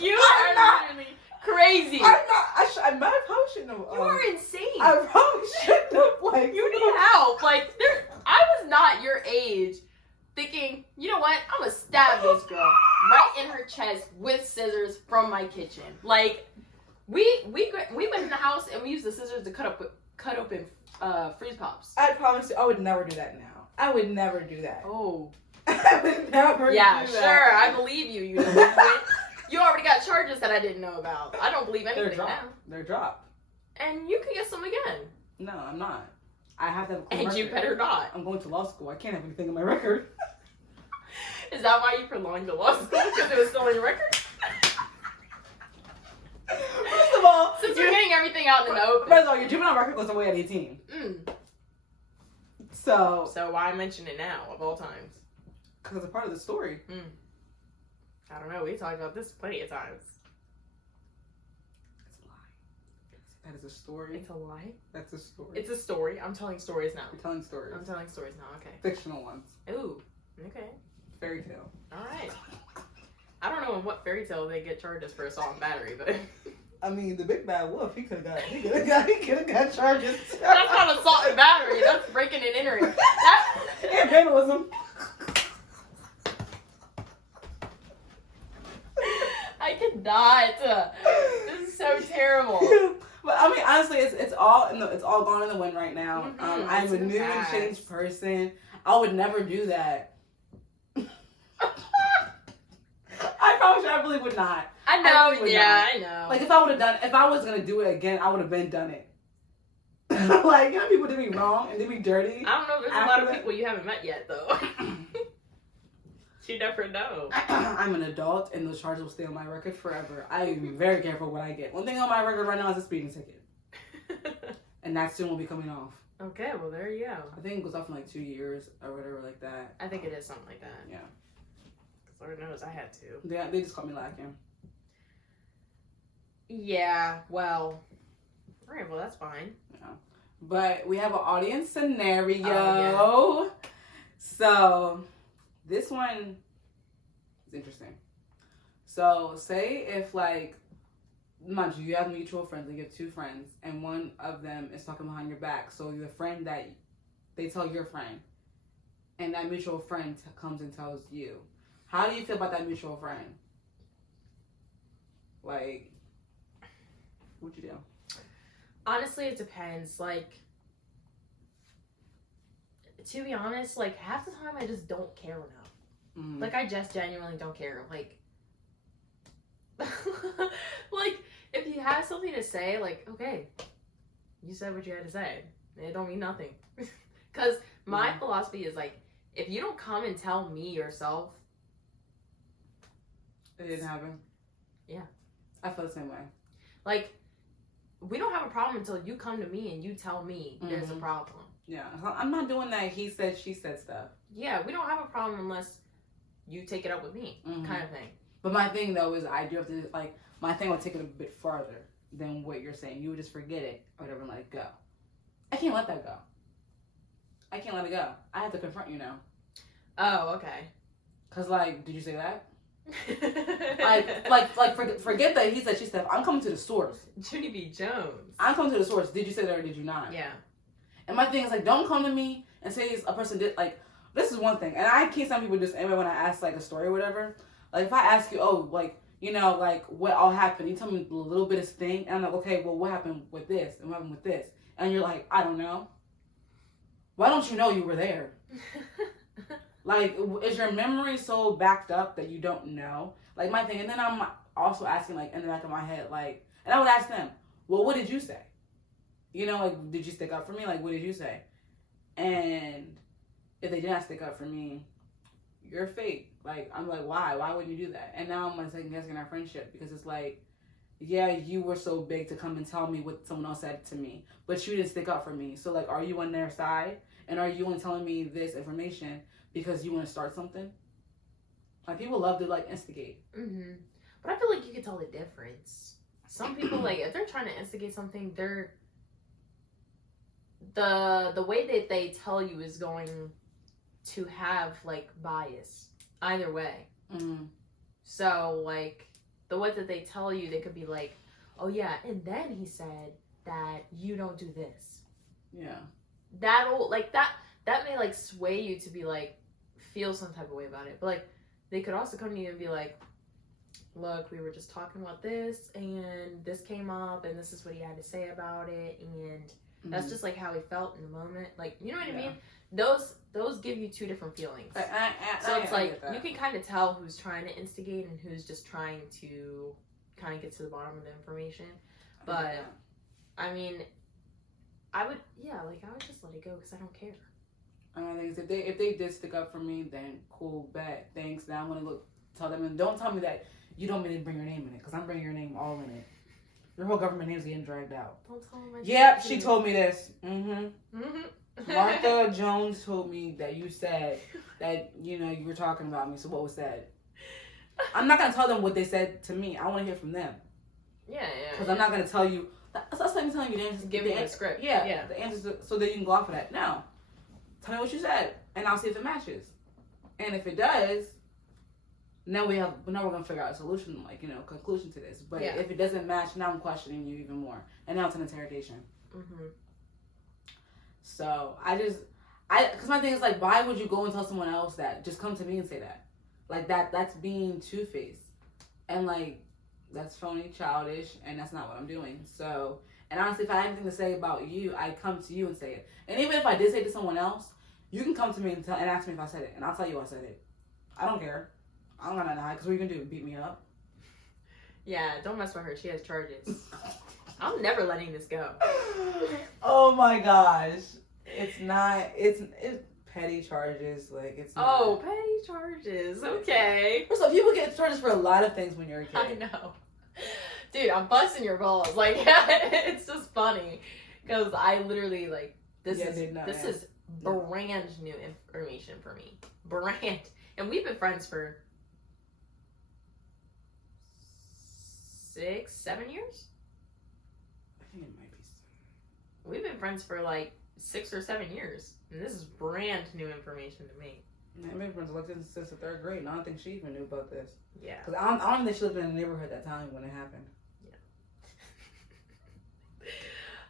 You are literally crazy. I'm not. I probably shouldn't have. You are insane. I probably shouldn't have. Like, you need help. Like, I was not your age, thinking, you know what? I'm gonna stab this girl right in her chest with scissors from my kitchen. Like, we went in the house and we used the scissors to cut open freeze pops. I promise you, I would never do that now. I would never do that. Oh. I would never do that. Yeah, sure. I believe you. You know, you already got charges that I didn't know about. I don't believe anything now. They're dropped. And you can get some again. No, I'm not. I have to have a clean And record. you better not. I'm going to law school. I can't have anything on my record. Is that why you prolonged the law school? Because it was still on your record? First of all, Since you're getting everything out in the open. First of all, your juvenile record goes away at 18. So why mention it now, of all times? Because it's a part of the story. I don't know. We talked about this plenty of times. It's a lie. That is a story. It's a lie. That's a story. It's a story. I'm telling stories now. You're telling stories. I'm telling stories now. Okay. Fictional ones. Ooh. Okay. Fairy tale. All right. I don't know in what fairy tale they get charges for assault and battery, but I mean, the big bad wolf. He could have got charges. that's not assault and battery. That's breaking and entering. And vandalism. I cannot. This is so terrible. But I mean, honestly, it's all gone in the wind right now. Mhm, I'm a it's new and fast. changed person. I would never do that. I promise you, I really would not. I know. really would Yeah, not. I know. Like if I was gonna do it again, I would have been done it. Like, you know, people did me wrong and did me dirty. I don't know. There's a lot After of that- people you haven't met yet, though. You never know. I'm an adult, and those charges will stay on my record forever. I am very careful what I get. One thing on my record right now is a speeding ticket, and that soon will be coming off. Okay, well there you go. I think it goes off in like 2 years or whatever like that. I think it is something like that. Yeah. Lord knows I had to. They just call me lacking. Yeah, well. Alright, well that's fine. Yeah. But we have an audience scenario. Oh, So this one is interesting. So say if like, mind you have mutual friends, like you have two friends, and one of them is talking behind your back. So the friend that they tell your friend, and that mutual friend comes and tells you. How do you feel about that mutual friend? Like, what'd you do? Honestly, it depends. Like, to be honest, like half the time I just don't care enough. Mm. Like I just genuinely don't care. Like, like if you have something to say, like okay, you said what you had to say. It don't mean nothing. Cause my philosophy is like, if you don't come and tell me yourself, It didn't happen. Yeah. I feel the same way. like, we don't have a problem until you come to me and you tell me there's a problem. Yeah, I'm not doing that he said, she said stuff. Yeah, we don't have a problem unless you take it up with me, kind of thing. But my thing, though, is I do have to, like, my thing will take it a bit farther than what you're saying. You would just forget it or whatever and let it go. I can't let that go. I can't let it go. I have to confront you now. Oh, okay. Because, like, did you say that? Forget that he said, she said, I'm coming to the source. Junie B. Jones. I'm coming to the source. Did you say that or did you not? Yeah. And my thing is, like, don't come to me and say a person did, like, this is one thing. And I can't tell people this anyway when I ask, like, a story or whatever. Like, if I ask you, oh, like, you know, like, what all happened, you tell me a little bit of thing, and I'm like, okay, well, what happened with this? And what happened with this? And you're like, I don't know. Why don't you know you were there? Like, is your memory so backed up that you don't know? Like, my thing, and then I'm also asking, like, in the back of my head, like, and I would ask them, well, what did you say? You know, like, did you stick up for me? Like, what did you say? And if they did not stick up for me, you're fake. Like, I'm like, why? Why would you do that? And now I'm like second guessing our friendship because it's like, yeah, you were so big to come and tell me what someone else said to me, but you didn't stick up for me. So, like, are you on their side? And are you only telling me this information because you want to start something? Like, people love to, like, instigate. But I feel like you can tell the difference. Some people, like, if they're trying to instigate something, they're the way that they tell you is going to have, like, bias either way. So, like, the way that they tell you, they could be like, oh yeah, and then he said that you don't do this. Yeah. That'll, like, that may, like, sway you to be like, feel some type of way about it. But, like, they could also come to you and be like, look, we were just talking about this and this came up and this is what he had to say about it, and that's just like how he felt in the moment. Like, you know what I mean? Those give you two different feelings. So it's like, you can kind of tell who's trying to instigate and who's just trying to kind of get to the bottom of the information. But I mean, I would just let it go because I don't care. I think if they did stick up for me, then cool, bet, thanks. Now I'm gonna tell them, and don't tell me that you don't mean to bring your name in it, because I'm bringing your name all in it. Your whole government name's getting dragged out. Don't tell them. Yep, she told me this. Martha Jones told me that you said that, you know, you were talking about me. So what was said? I'm not gonna tell them what they said to me. I want to hear from them. Yeah. Because I'm not gonna tell you That's like me telling you the answers. Give me the script. Yeah. The answers, so that you can go off of that. Now, tell me what you said, and I'll see if it matches. And if it does, now we're gonna figure out a solution, like, you know, conclusion to this. But if it doesn't match, now I'm questioning you even more, and now it's an interrogation. Mm-hmm. So because my thing is, like, why would you go and tell someone else that? Just come to me and say that. Like, that's being two-faced. And, like, that's phony, childish, and that's not what I'm doing. So, and honestly, if I have anything to say about you, I come to you and say it. And even if I did say it to someone else, you can come to me and ask me if I said it, and I'll tell you I said it. I don't care. I don't got nothing to hide, because what you can do? Beat me up? Yeah, don't mess with her. She has charges. I'm never letting this go. Oh my gosh. It's petty charges. Like, it's not. Oh, petty charges. Okay. So people get charges for a lot of things when you're a kid. I know. Dude, I'm busting your balls. Like, it's just funny. Because I literally, like, this is brand new information for me. Brand. And we've been friends for 6, 7 years? I think it might be. We've been friends for like 6 or 7 years, and this is brand new information to me. I've been friends with Alexis since the 3rd grade, and I don't think she even knew about this. Yeah. Because I don't think she lived in the neighborhood that time when it happened. Yeah.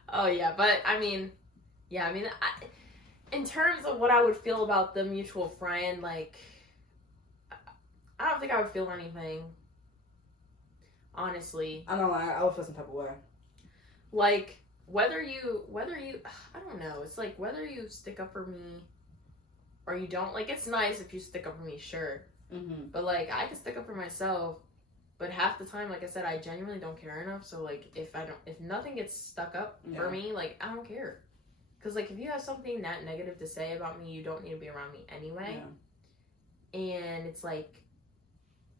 Oh yeah, but I mean, in terms of what I would feel about the mutual friend, like, I don't think I would feel anything. Honestly, I don't know. I would feel some type of way. Like, whether you, I don't know. It's like, whether you stick up for me or you don't. Like, it's nice if you stick up for me, sure. Mm-hmm. But, like, I can stick up for myself. But half the time, like I said, I genuinely don't care enough. So, like, if nothing gets stuck up for me, like, I don't care. Because, like, if you have something that negative to say about me, you don't need to be around me anyway. Yeah. And it's like,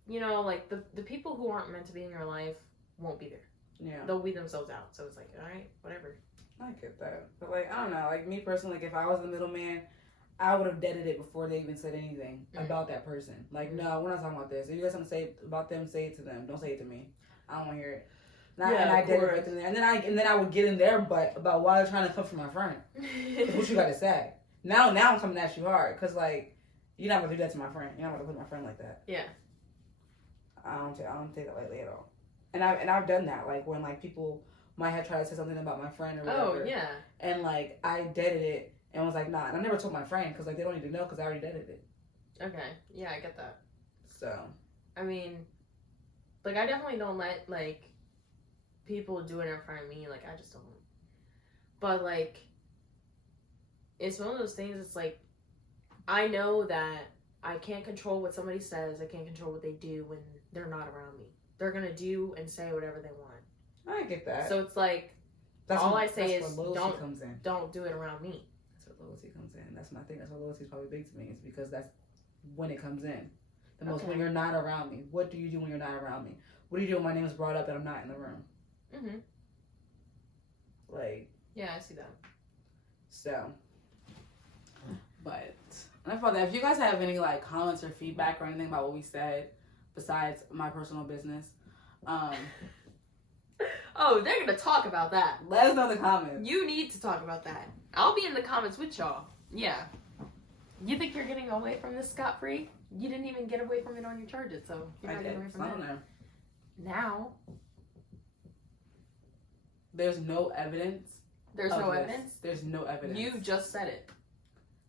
you know, like, the people who aren't meant to be in your life won't be there. Yeah. They'll weed themselves out. So it's like, all right, whatever. I get that. But, like, I don't know. Like, me personally, like, if I was the middleman, I would have deaded it before they even said anything about that person. Like, no, we're not talking about this. If you got something to say about them, say it to them. Don't say it to me. I don't want to hear it. And I did it right there. And then I would get in their butt about why they're trying to come for my friend. What you got to say? Now I'm coming at you hard. Because, like, you're not going to do that to my friend. You're not going to put my friend like that. Yeah. I don't take that lightly at all. And I've done that, like, when, like, people might have tried to say something about my friend or whatever. Oh, yeah. And, like, I deaded it and was like, nah. And I never told my friend because, like, they don't need to know because I already deaded it. Okay. Yeah, I get that. So. I mean, like, I definitely don't let, like, people do it in front of me. Like, I just don't. But, like, it's one of those things, it's like, I know that I can't control what somebody says. I can't control what they do when they're not around me. They're going to do and say whatever they want. I get that. So it's like, I say is don't do it around me. That's where loyalty comes in. That's my thing. That's why loyalty is probably big to me. It's because that's when it comes in. The most when you're not around me. What do you do when you're not around me? What do you do when my name is brought up and I'm not in the room? Mm-hmm. Like. Yeah, I see that. So. But. Enough about that. If you guys have any, like, comments or feedback or anything about what we said, besides my personal business, oh, they're gonna talk about that. Let us know in the comments. You need to talk about that. I'll be in the comments with y'all. Yeah. You think you're getting away from this scot-free? You didn't even get away from it on your charges, so you're not getting away from it. Now. There's no evidence. There's no evidence? There's no evidence. You just said it.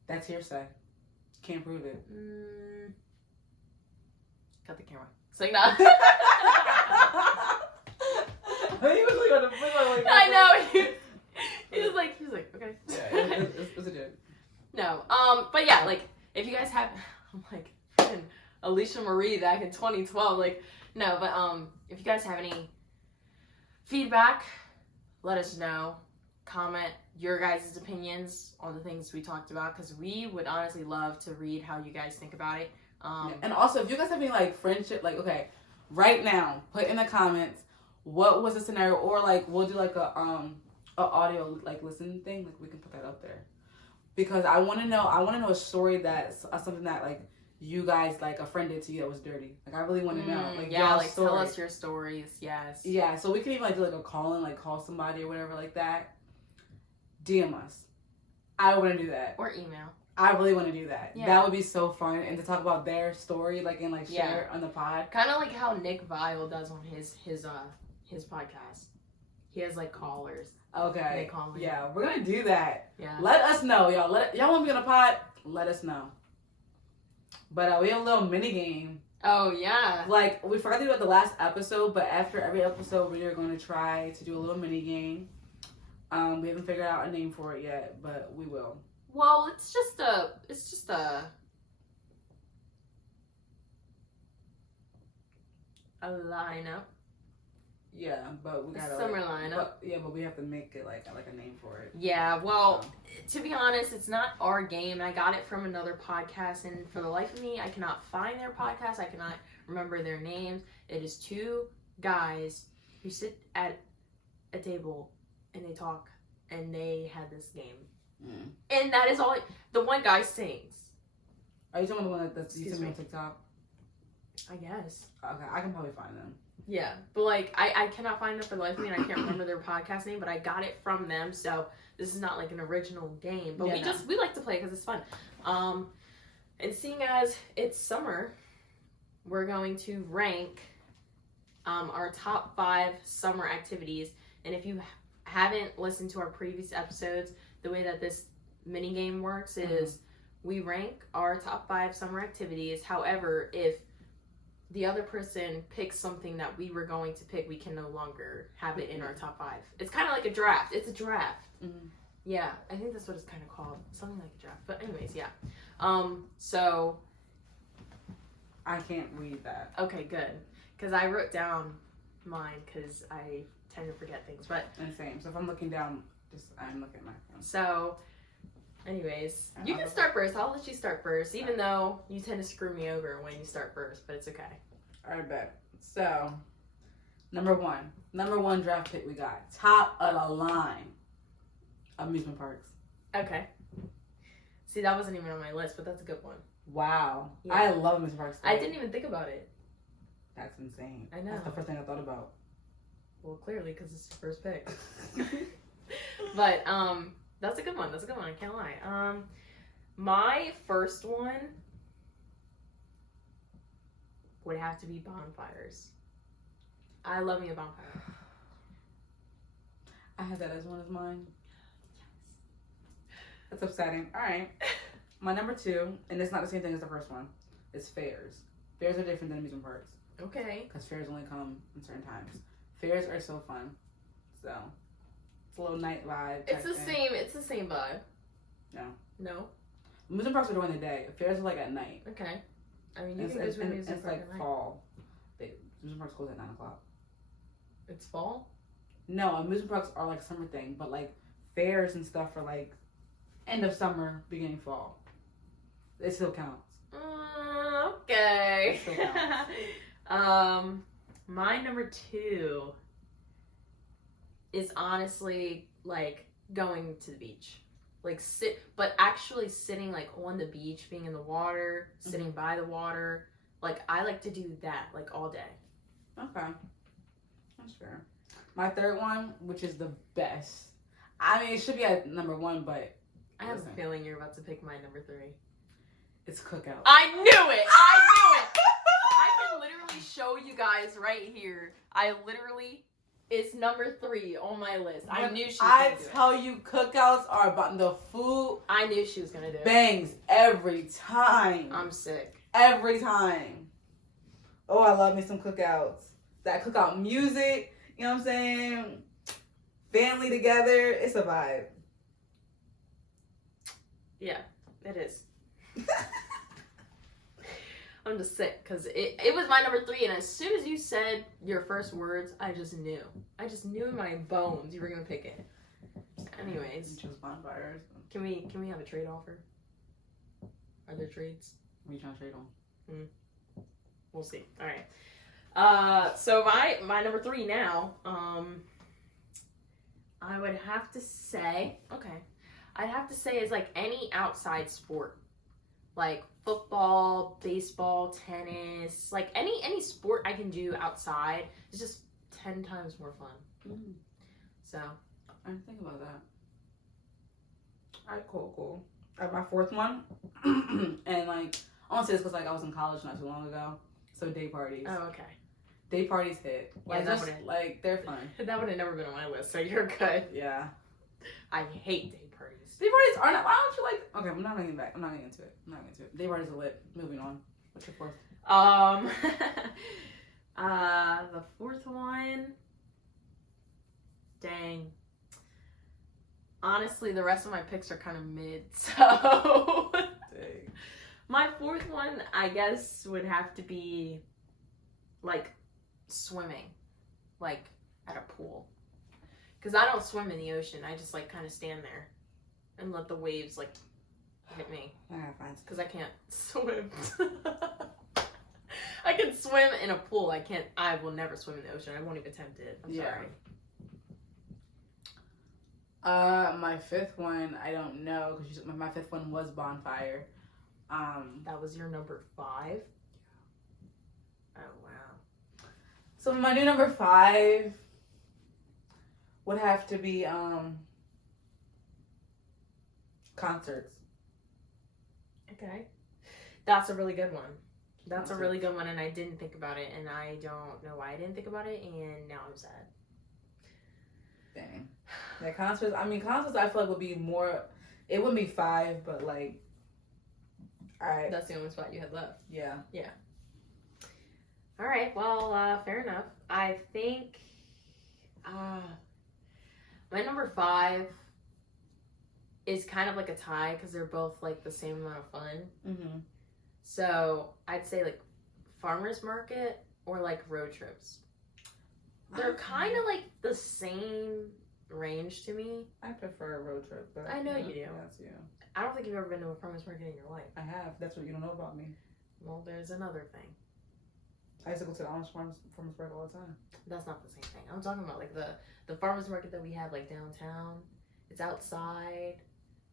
That's hearsay. Can't prove it. Cut the camera. Say no. He was like on the like, I know. He was like, okay. Yeah, it was a joke. No. But yeah, like, if you guys have, I'm like, freaking Alicia Marie back in 2012. Like, no, but if you guys have any feedback, let us know. Comment your guys' opinions on the things we talked about, because we would honestly love to read how you guys think about it. And also, if you guys have any, like, friendship, like, okay, right now, put in the comments what was the scenario, or, like, we'll do, like, a audio, like, listening thing, like, we can put that up there, because I want to know a story that's something that, like, you guys like a friend did to you that was dirty. Like I really want to know. Like yeah, y'all's like story. tell us your stories. Yes. Yeah, so we can even like do like a call in, like call somebody or whatever like that. DM us. I want to do that. Or email. I really want to do that. Yeah. That would be so fun, and to talk about their story, like and like share on the pod. Kind of like how Nick Vile does on his podcast. He has like callers. Okay. They call me. Yeah, we're gonna do that. Yeah. Let us know, y'all. Y'all want to be on a pod? Let us know. But we have a little mini game. Oh yeah. Like we forgot to do it the last episode, but after every episode, we are going to try to do a little mini game. We haven't figured out a name for it yet, but we will. Well, it's just a lineup. Yeah, but we got A summer lineup. But we have to make it like a name for it. Yeah, well, to be honest, it's not our game. I got it from another podcast, and for the life of me, I cannot find their podcast. I cannot remember their names. It is two guys who sit at a table and they talk, and they had this game. Mm. And that is all. The one guy sings. Are you talking about the one that's you sent me on TikTok? I guess. Okay, I can probably find them. Yeah, but like I cannot find them for the life of me, and I can't remember their podcast name. But I got it from them, so this is not like an original game. But we like to play because it's fun. And seeing as it's summer, we're going to rank our top 5 summer activities. And if you haven't listened to our previous episodes, the way that this mini game works is we rank our top 5 summer activities. However, if the other person picks something that we were going to pick, we can no longer have it in our top 5. It's kind of like a draft. It's a draft. Mm-hmm. Yeah, I think that's what it's kind of called. Something like a draft. But anyways, yeah. So. I can't read that. Okay, good. Because I wrote down mine because I tend to forget things. But. Same. So if I'm looking down, I'm looking at my phone. So. Anyways, you can start first. I'll let you start first, even though you tend to screw me over when you start first, but it's okay. All right, bet. So, number one draft pick we got. Top of the line. Amusement parks. Okay. See, that wasn't even on my list, but that's a good one. Wow. Yeah. I love amusement parks. I didn't even think about it. That's insane. I know. That's the first thing I thought about. Well, clearly, because it's your first pick. But, that's a good one. I can't lie. My first one would have to be bonfires. I love me a bonfire. I had that as one of mine. That's upsetting. All right. My number 2, and it's not the same thing as the first one, is fairs. Fairs are different than amusement parks. Okay. Because fairs only come in certain times. Fairs are so fun. So, it's a little night vibe. It's the same vibe. No? Amusement parks are during the day. Fairs are like at night. Okay. I mean, you can go to an amusement It's park like at night. fall. Amusement parks close at 9 o'clock. It's fall? No, amusement parks are like summer thing, but like fairs and stuff are like end of summer, beginning fall. It still counts. Okay. It still counts. My number 2 is honestly like going to the beach. Like but actually sitting like on the beach, being in the water, sitting by the water. Like I like to do that like all day. Okay. That's fair. My third one, which is the best. I mean, it should be at number 1, but I have a feeling you're about to pick my number 3. It's cookout. I knew it! I can literally show you guys right here. It's number 3 on my list. I knew she was gonna do it. I tell you, cookouts are about the food. I knew she was gonna do it. Bangs every time. I'm sick. Every time. Oh, I love me some cookouts. That cookout music, you know what I'm saying? Family together, it's a vibe. Yeah, it is. I'm just sick because it was my number 3, and as soon as you said your first words, I just knew. I just knew in my bones you were gonna pick it. Anyways, You chose bonfires. can we have a trade offer? Are there trades? What are you trying to trade on? We'll see. All right. So my number 3 now. I would have to say, I'd have to say is like any outside sport. like football, baseball, tennis, like any sport I can do outside is just 10 times more fun. Mm. So I didn't think about that. Alright, cool. My fourth one, and like I want to say this because like I was in college not too long ago, so day parties. oh, okay. Day parties hit. Like, that just, wouldn't- like they're fun. That would have never been on my list, so you're good. Yeah. I hate day parties. Day parties are not. Why don't you like? Okay, I'm not getting back. I'm not getting into it. Day parties are lit. Moving on. What's your fourth? The fourth one. Dang. Honestly, the rest of my picks are kind of mid, so Dang. my fourth one, I guess, would have to be like swimming, like at a pool. Because I don't swim in the ocean. I just like kind of stand there and let the waves like hit me. I gotta find Because I can't swim. I can swim in a pool. I will never swim in the ocean. I won't even attempt it. I'm sorry. My fifth one, I don't know because my fifth one was bonfire. That was your number 5? Oh, wow. So my new number 5 would have to be concerts. Okay. That's a really good one. That's a Concerts. really good one, and I didn't think about it, and I don't know why I didn't think about it, and now I'm sad. Dang. Yeah, concerts. I mean, concerts. I feel like would be more. It wouldn't be 5, but like, alright. That's the only spot you had left. Yeah. All right, well, fair enough. I think my number 5 is kind of like a tie because they're both like the same amount of fun. Mm-hmm. So I'd say like farmers market or like road trips. They're kind of like the same range to me. I prefer a road trip. But I know you do. That's you. I don't think you've ever been to a farmers market in your life. I have. That's what you don't know about me. Well, there's another thing. I used to go to the Amish farmers market all the time. That's not the same thing. I'm talking about like the farmers market that we have like downtown. It's outside.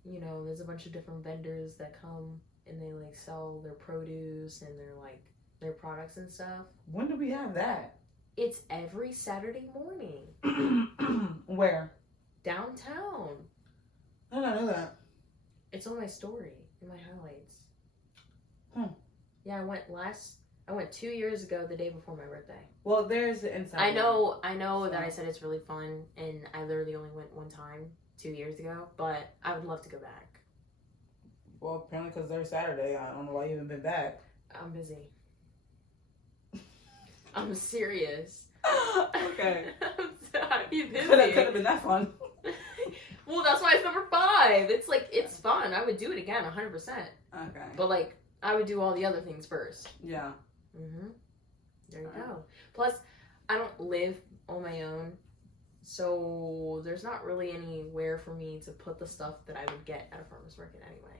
You know, there's a bunch of different vendors that come and they like sell their produce and their products and stuff. When do we have that? It's every Saturday morning Where? downtown. I didn't know that. It's on my story in my highlights. Yeah, I went 2 years ago, the day before my birthday. Well, there's the inside. I know So- that I said it's really fun, and I literally only went one time 2 years ago, but I would love to go back. Well, apparently because there's Saturday. I don't know why you haven't been back. I'm busy. I'm serious. Okay. I'd be busy. Could have been that fun. Well, that's why it's number 5. It's like, it's fun. I would do it again, 100%. Okay. But like, I would do all the other things first. Yeah. Mm-hmm. There you go. Plus, I don't live on my own, so there's not really anywhere for me to put the stuff that I would get at a farmer's market anyway.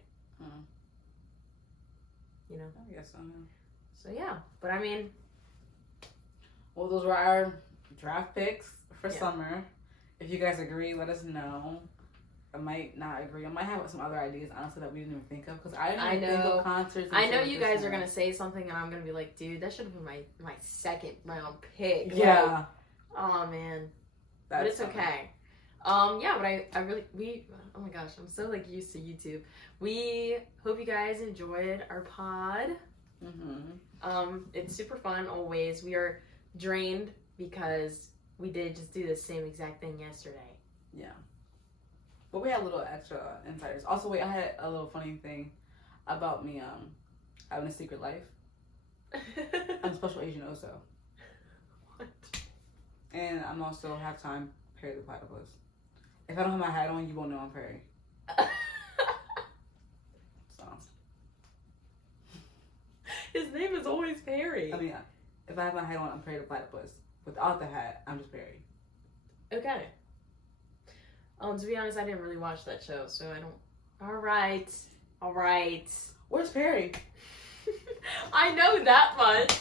You know? I guess so. Yeah. So yeah, but I mean, Well, those were our draft picks for Yeah. summer. If you guys agree, let us know. I might not agree. I might have some other ideas, honestly, that we didn't even think of. Because I didn't even think know. of concerts. I know until you this guys are year. gonna say something, and I'm gonna be like, dude, that should have been my second round pick. Yeah. Like, oh man, but it's That's okay. Yeah, but I really oh my gosh, I'm so like used to YouTube. We hope you guys enjoyed our pod. Mm-hmm. It's super fun always. We are drained because we did just do the same exact thing yesterday. Yeah. But we had a little extra insiders. Also, wait, I had a little funny thing about me having a secret life. I'm special agent also. What? And I'm also half-time Perry the Platypus. If I don't have my hat on, you won't know I'm Perry. So. His name is always Perry. I mean, if I have my hat on, I'm Perry the Platypus. Without the hat, I'm just Perry. Okay. To be honest, I didn't really watch that show, so I don't. All right. Where's Perry? I know that much.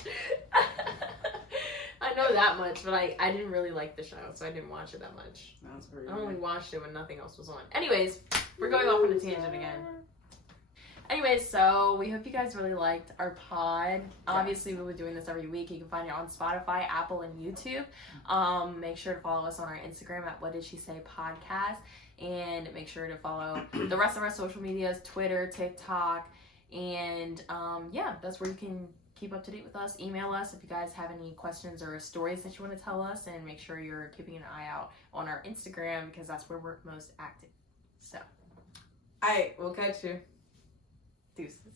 I know that much, but I didn't really like the show, so I didn't watch it that much. That's very I only watched it when nothing else was on. Anyways, we're going off on a tangent again. Anyways, so we hope you guys really liked our pod. Obviously, we'll be doing this every week. You can find it on Spotify, Apple, and YouTube. Make sure to follow us on our Instagram at What Did She Say Podcast. And make sure to follow the rest of our social medias, Twitter, TikTok. And that's where you can keep up to date with us. Email us if you guys have any questions or stories that you want to tell us. And make sure you're keeping an eye out on our Instagram because that's where we're most active. So. All right, we'll catch you. Deuces.